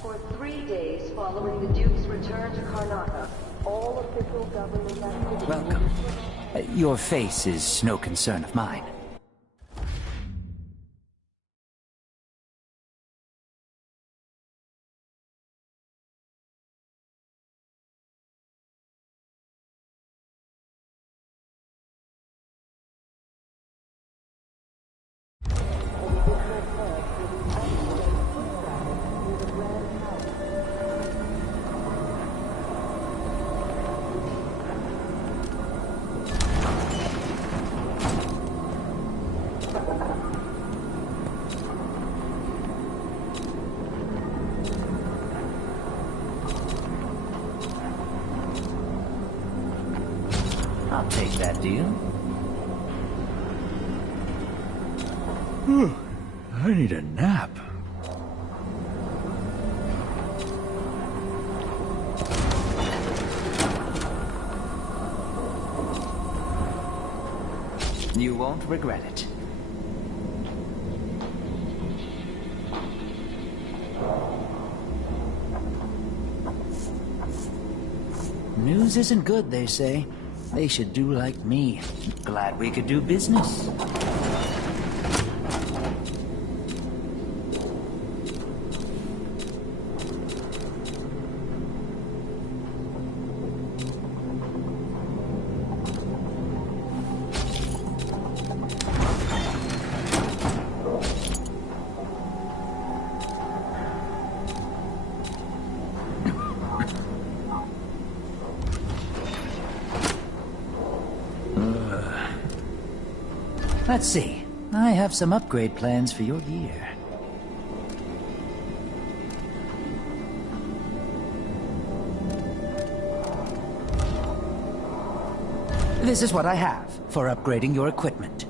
For 3 days following the Duke's return to Karnataka, all official government activities... Welcome. Your face is no concern of mine. I'll take that deal. I need a nap. You won't regret it. News isn't good, they say. They should do like me. Glad we could do business. Let's see. I have some upgrade plans for your gear. This is what I have for upgrading your equipment.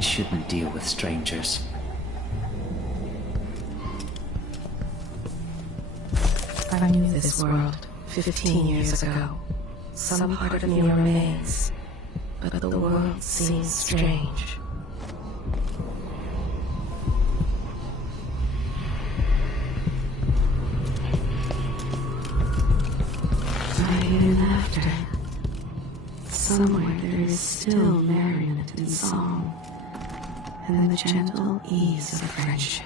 Shouldn't deal with strangers. I knew this world 15 years ago. Some part of me remains, but the world seems strange. Even after, somewhere there is still merriment and song, and the gentle ease of friendship.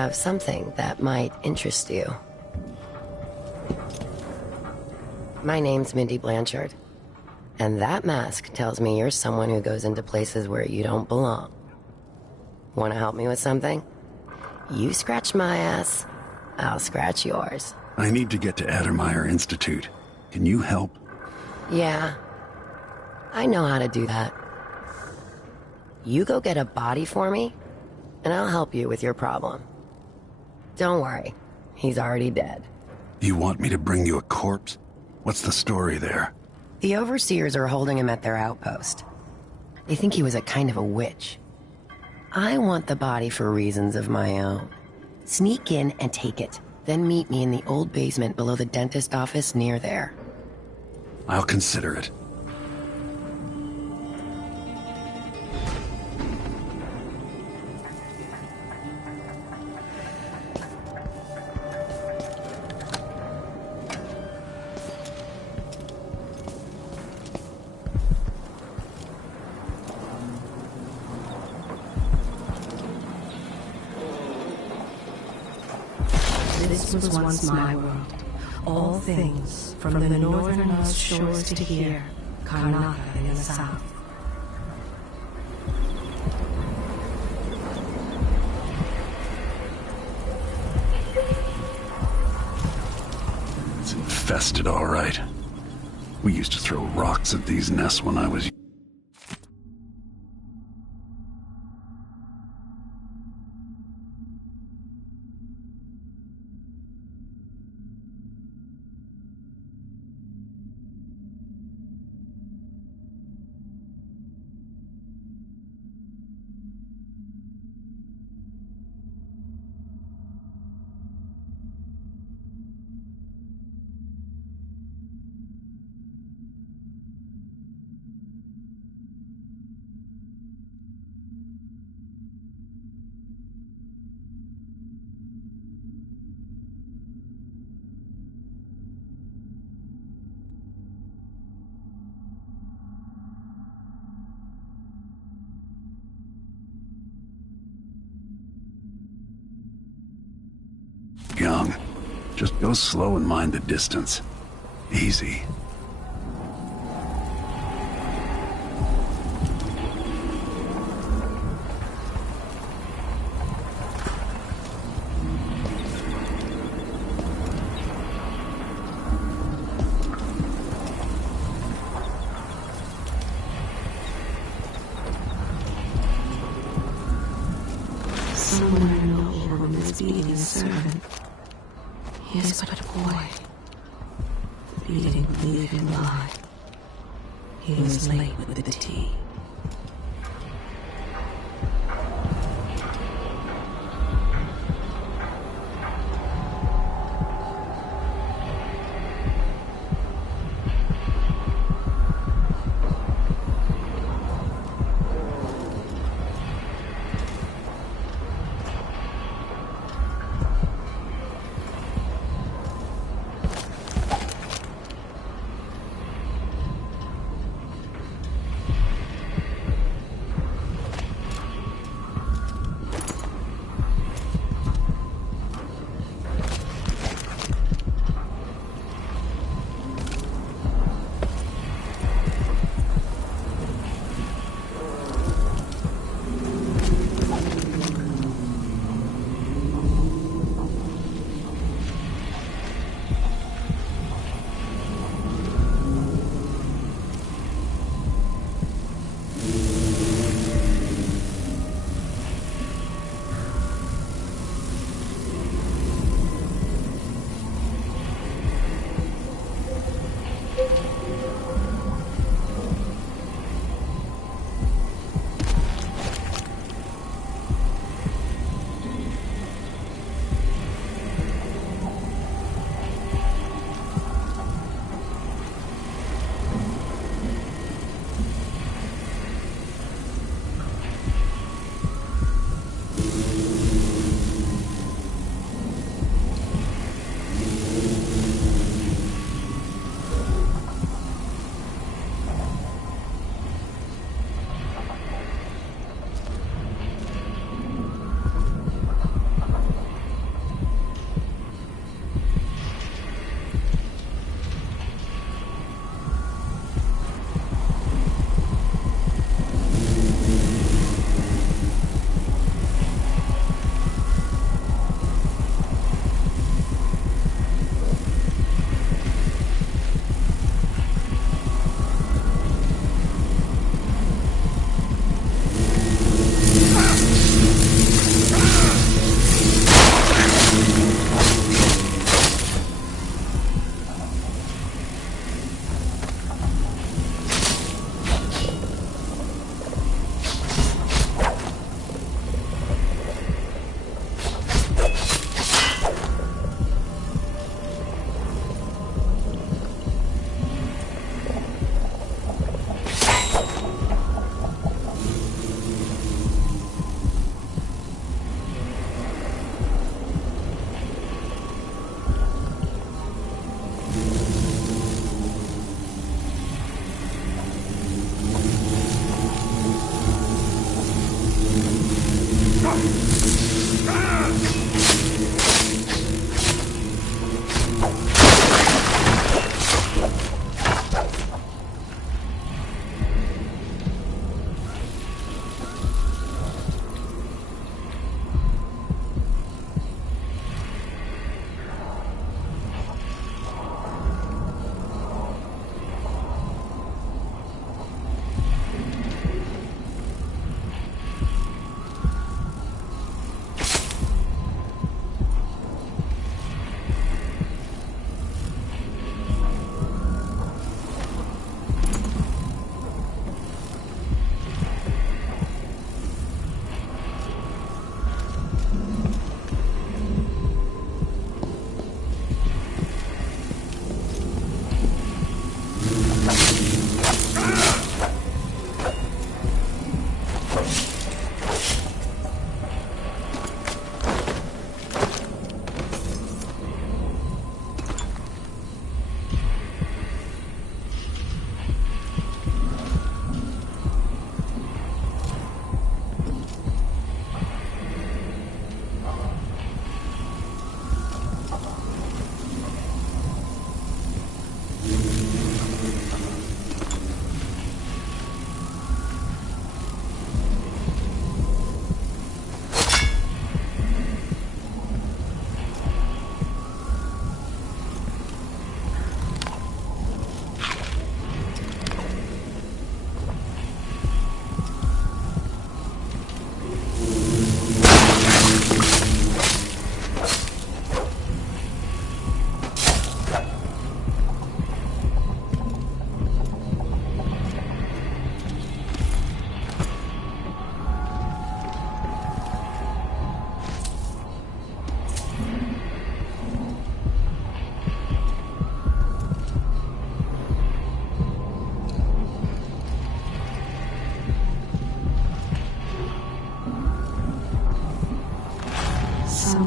have something that might interest you. My name's Mindy Blanchard, and that mask tells me you're someone who goes into places where you don't belong. Want to help me with something? You scratch my ass, I'll scratch yours. I need to get to Addermeyer Institute. Can you help? Yeah, I know how to do that. You go get a body for me, and I'll help you with your problem. Don't worry, he's already dead. You want me to bring you a corpse? What's the story there? The overseers are holding him at their outpost. They think he was a kind of a witch. I want the body for reasons of my own. Sneak in and take it, then meet me in the old basement below the dentist office near there. I'll consider it. This was once my world. All things, from the northernmost shores to here, Karnataka in the south. It's infested, all right. We used to throw rocks at these nests when I was... young. Just go slow and mind the distance. Easy. Somewhere an old woman is beating a servant. He is but a boy. The beating would leave him blind. He was late with the tea.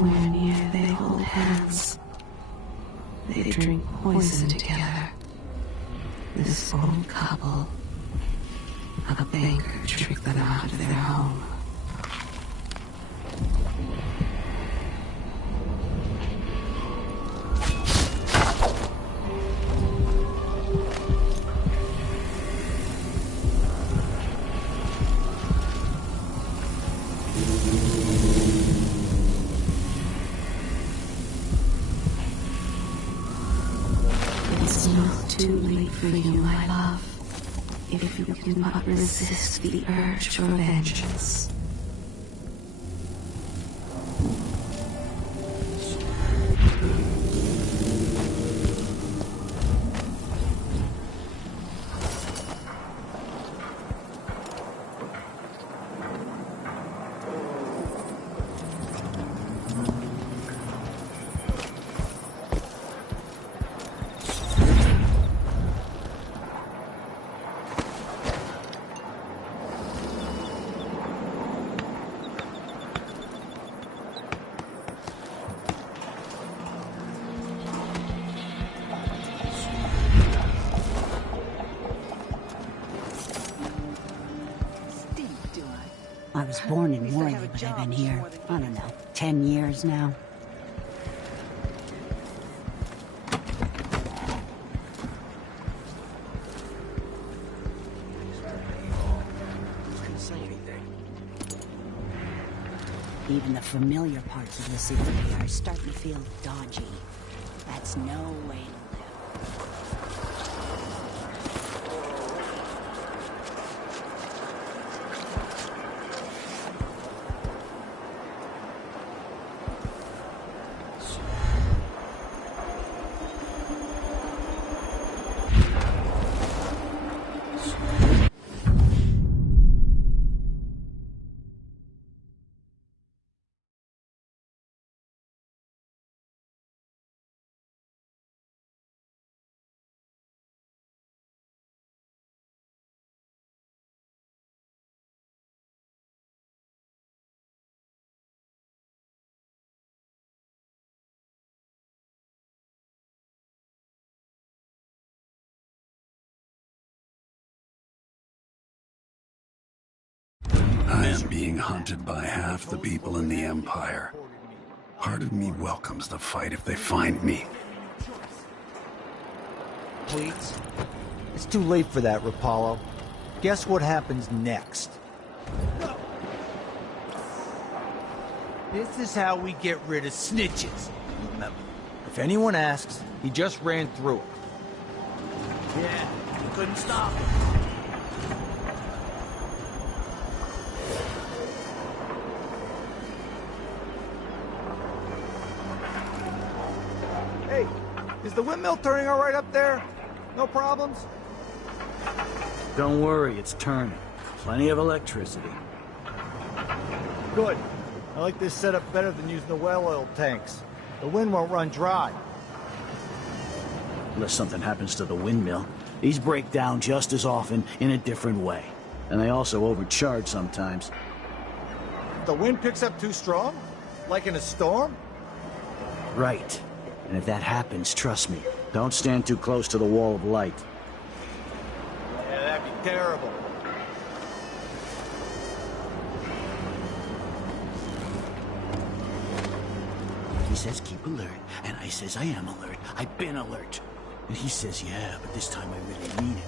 Somewhere near, they hold hands. They drink poison together. This old couple. A banker tricked them out of their home. It's not too late for you, my love. If you can but resist the urge for vengeance. I was born in Worley, but I've been here, I don't know, 10 years now. Even the familiar parts of the city are starting to feel dodgy. That's no way to live. I am being hunted by half the people in the Empire. Part of me welcomes the fight if they find me. Please? It's too late for that, Rapallo. Guess what happens next? This is how we get rid of snitches. Remember, if anyone asks, he just ran through it. Yeah, you couldn't stop him. Hey, is the windmill turning all right up there? No problems? Don't worry, it's turning. Plenty of electricity. Good. I like this setup better than using the well oil tanks. The wind won't run dry. Unless something happens to the windmill, these break down just as often in a different way. And they also overcharge sometimes. The wind picks up too strong? Like in a storm? Right. And if that happens, trust me, don't stand too close to the wall of light. Yeah, that'd be terrible. He says keep alert, and I says I am alert. I've been alert. And he says, yeah, but this time I really mean it.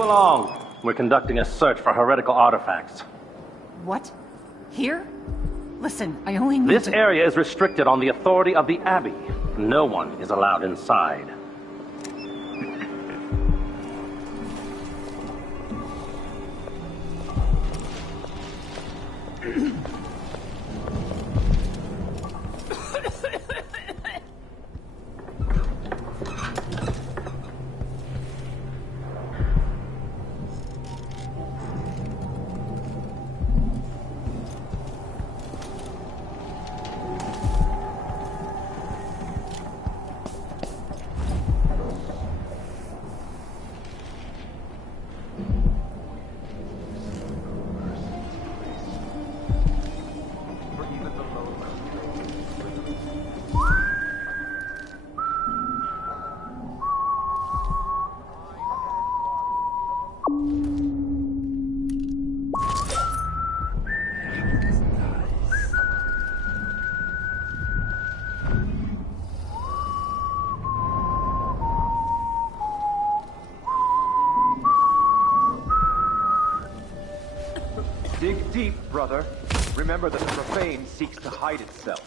along. We're conducting a search for heretical artifacts. What? Here? Listen, I only need This area is restricted on the authority of the Abbey. No one is allowed inside. Dig deep, brother. Remember that the profane seeks to hide itself.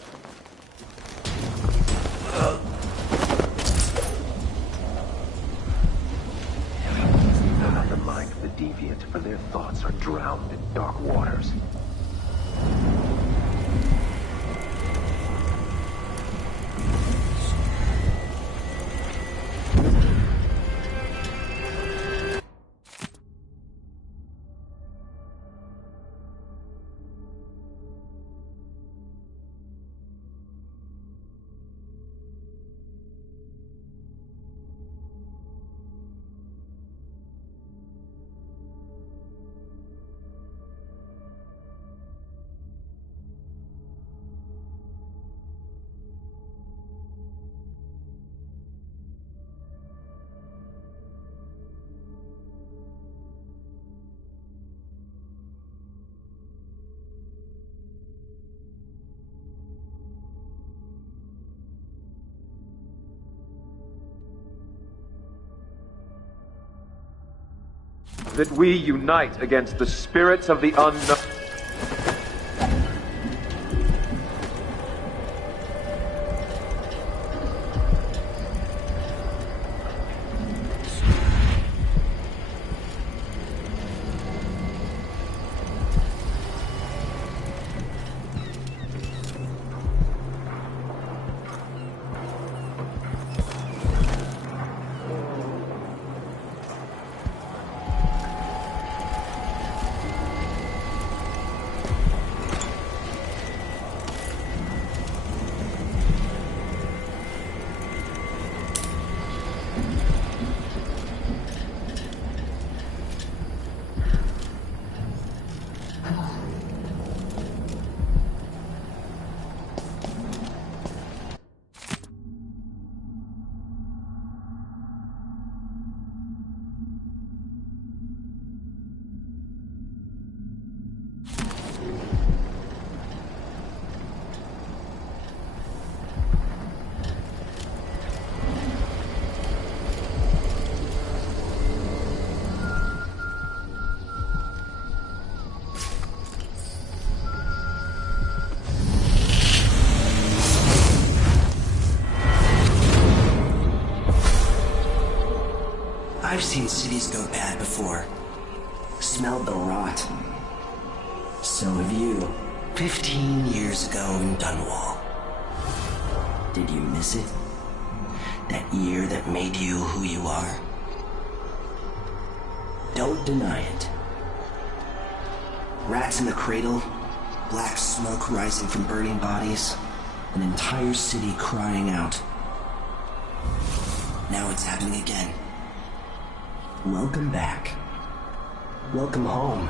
Do not the mind of the deviant, for their thoughts are drowned in dark waters. That we unite against the spirits of the unknown. I've seen cities go bad before. Smelled the rot. So have you. 15 years ago in Dunwall. Did you miss it? That year that made you who you are? Don't deny it. Rats in the cradle, black smoke rising from burning bodies, an entire city crying out. Now it's happening again. Welcome back. Welcome home.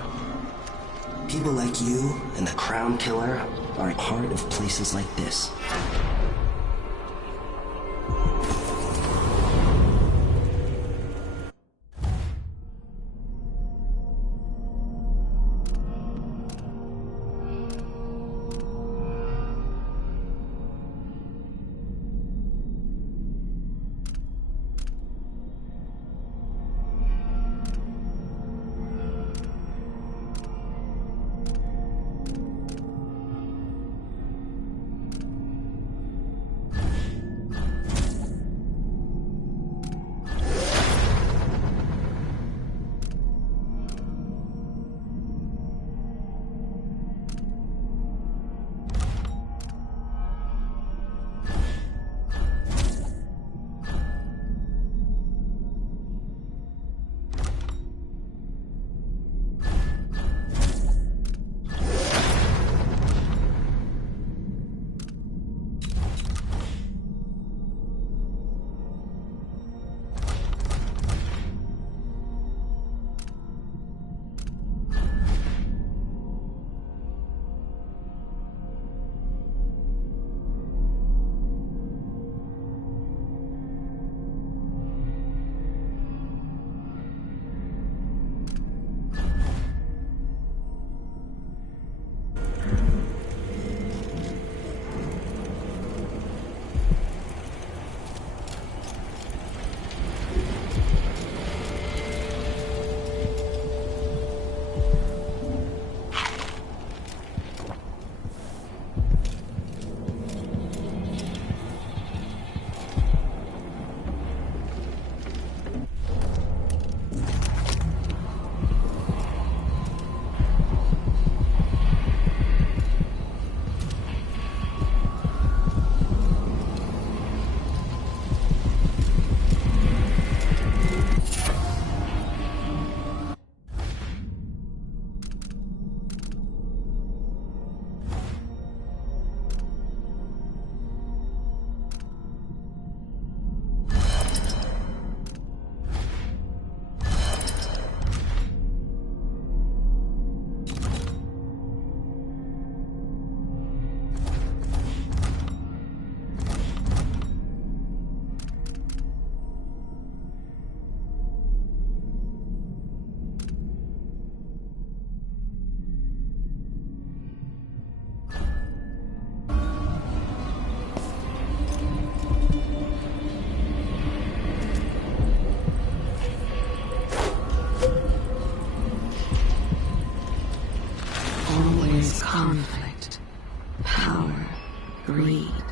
People like you and the Crown Killer are a part of places like this.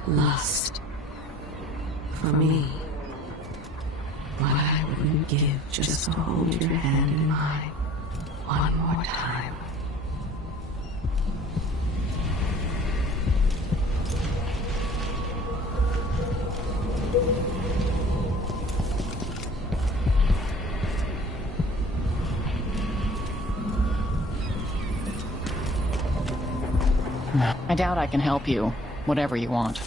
lust for me. What I wouldn't give just to hold your hand in mine one more time. I doubt I can help you. Whatever you want.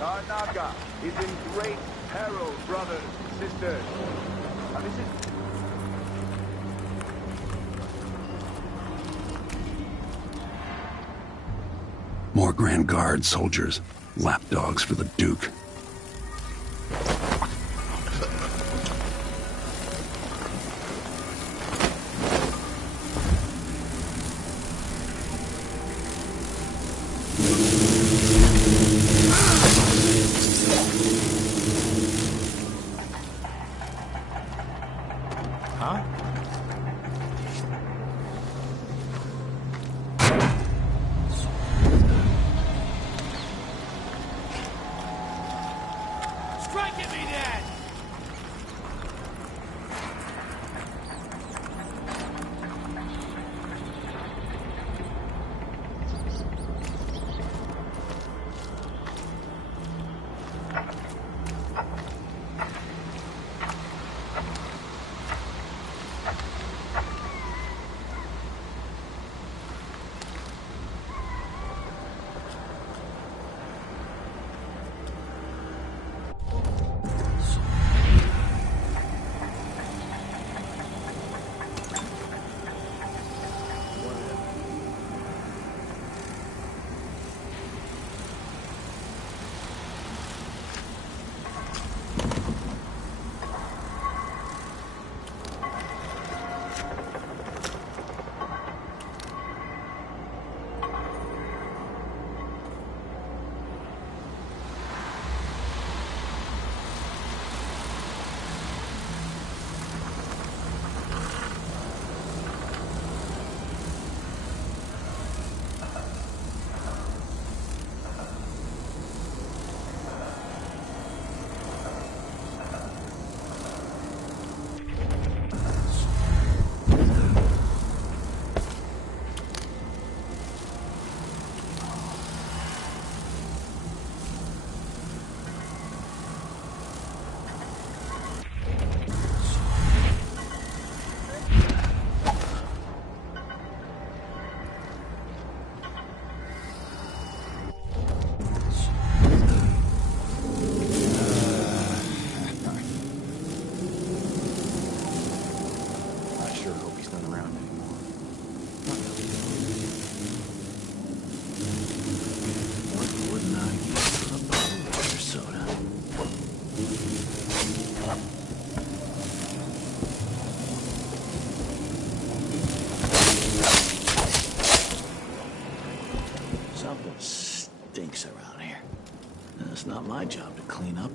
Karnaga is in great peril, brothers, sisters. Now this is... More Grand Guard soldiers. Lapdogs for the Duke. It's not my job to clean up.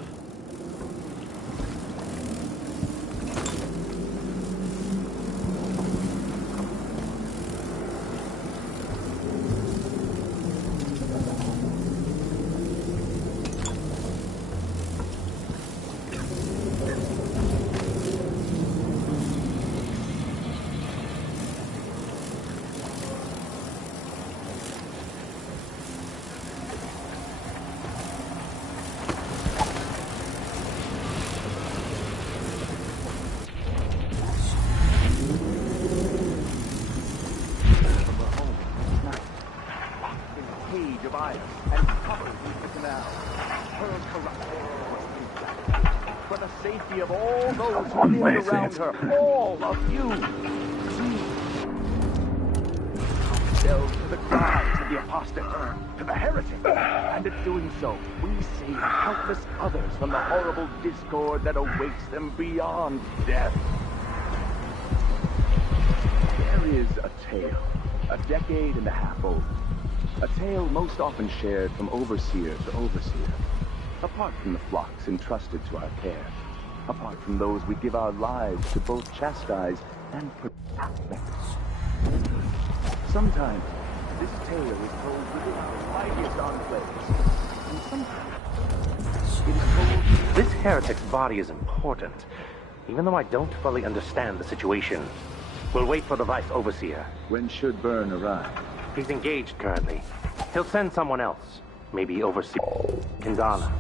For the safety of all those who live around her, all of you, delve to the cries of the apostate, to the heretic, and in doing so, we save countless others from the horrible discord that awaits them beyond death. There is a tale, a decade and a half old. A tale most often shared from overseer to overseer. Apart from the flocks entrusted to our care, apart from those we give our lives to both chastise and protect. Sometimes, this tale is told within our mightiest enclaves, and sometimes it is told... This heretic's body is important, even though I don't fully understand the situation. We'll wait for the Vice Overseer. When should Byrne arrive? He's engaged currently. He'll send someone else. Maybe Overseer Kinzana.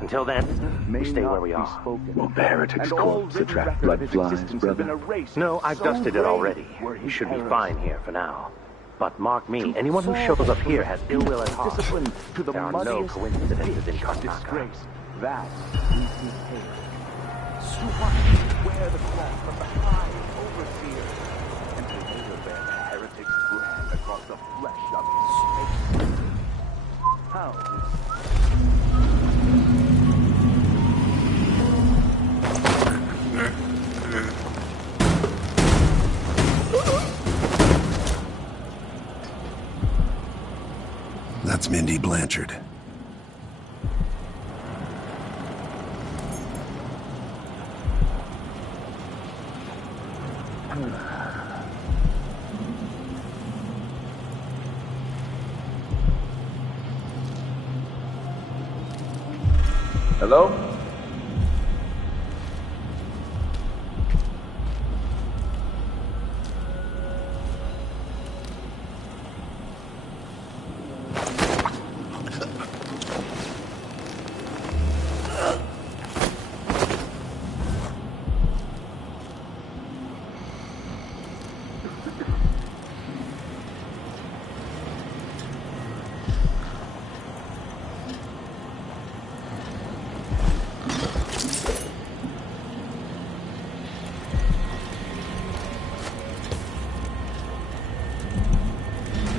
Until then, we stay where we are. Will the heretic's corpse attract blood flies, brother? No, I've dusted it already. We should be fine here for now. But mark me, anyone who shows up here has ill will at heart. There are no coincidences in Karnaka. That is his tale. To watch wear the cross from the high overseer, and to later bear the heretic's brand across the flesh of his face. How That's Mindy Blanchard. Hello?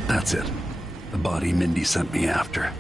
That's it. The body Mindy sent me after.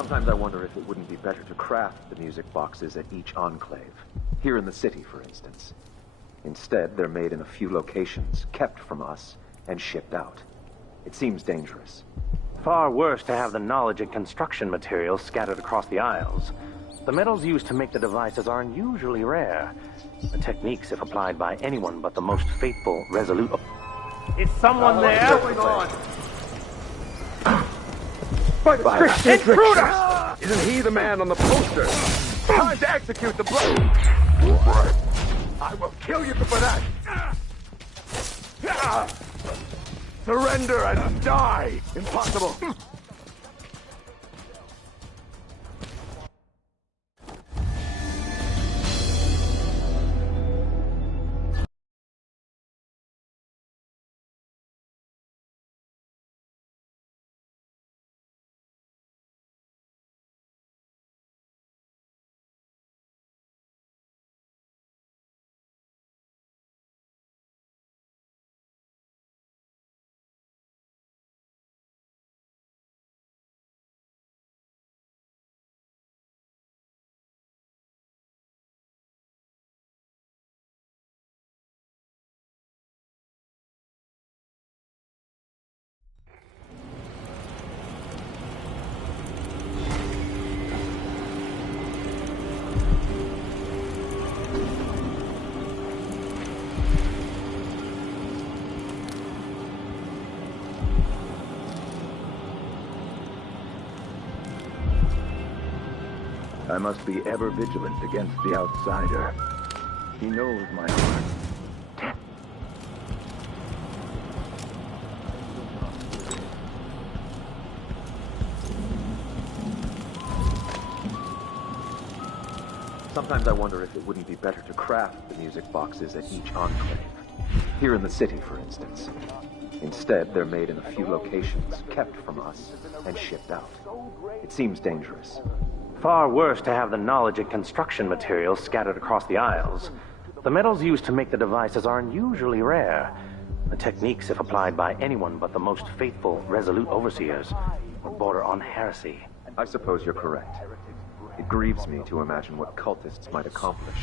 Sometimes I wonder if it wouldn't be better to craft the music boxes at each enclave. Here in the city, for instance. Instead, they're made in a few locations, kept from us, and shipped out. It seems dangerous. Far worse to have the knowledge and construction materials scattered across the aisles. The metals used to make the devices are unusually rare. The techniques, if applied by anyone but the most faithful, resolute... Is someone there? What's going on? Intruder! Isn't he the man on the poster? Time to execute the blow! I will kill you for that! Surrender and die! Impossible! I must be ever vigilant against the outsider. He knows my heart. Sometimes I wonder if it wouldn't be better to craft the music boxes at each enclave. Here in the city, for instance. Instead, they're made in a few locations, kept from us, and shipped out. It seems dangerous. Far worse to have the knowledge and construction materials scattered across the aisles. The metals used to make the devices are unusually rare. The techniques, if applied by anyone but the most faithful, resolute overseers, would border on heresy. I suppose you're correct. It grieves me to imagine what cultists might accomplish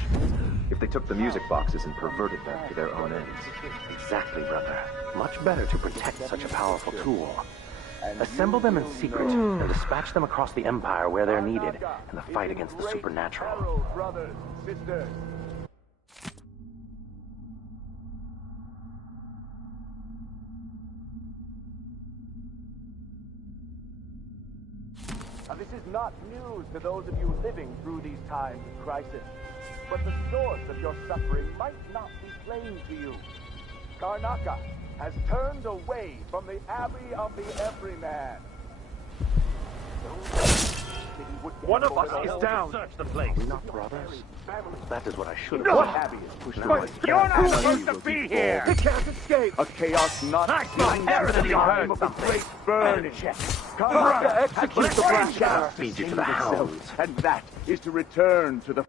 if they took the music boxes and perverted them to their own ends. Exactly, brother. Much better to protect such a powerful tool. Assemble them in secret and dispatch them across the Empire where they're needed in the fight against the supernatural. Brothers, sisters. Now, this is not news to those of you living through these times of crisis, but the source of your suffering might not be plain to you. Karnaca has turned away from the Abbey of the Everyman. One of us is down. Search the place. Are we not brothers? That is what I should have No. done. Abbey is pushing But you're not supposed to be here. He can't escape. A chaos not heresy time of the great burning. Karnaca executes the Black Shadow. Feed you to the hounds. And that is to return to the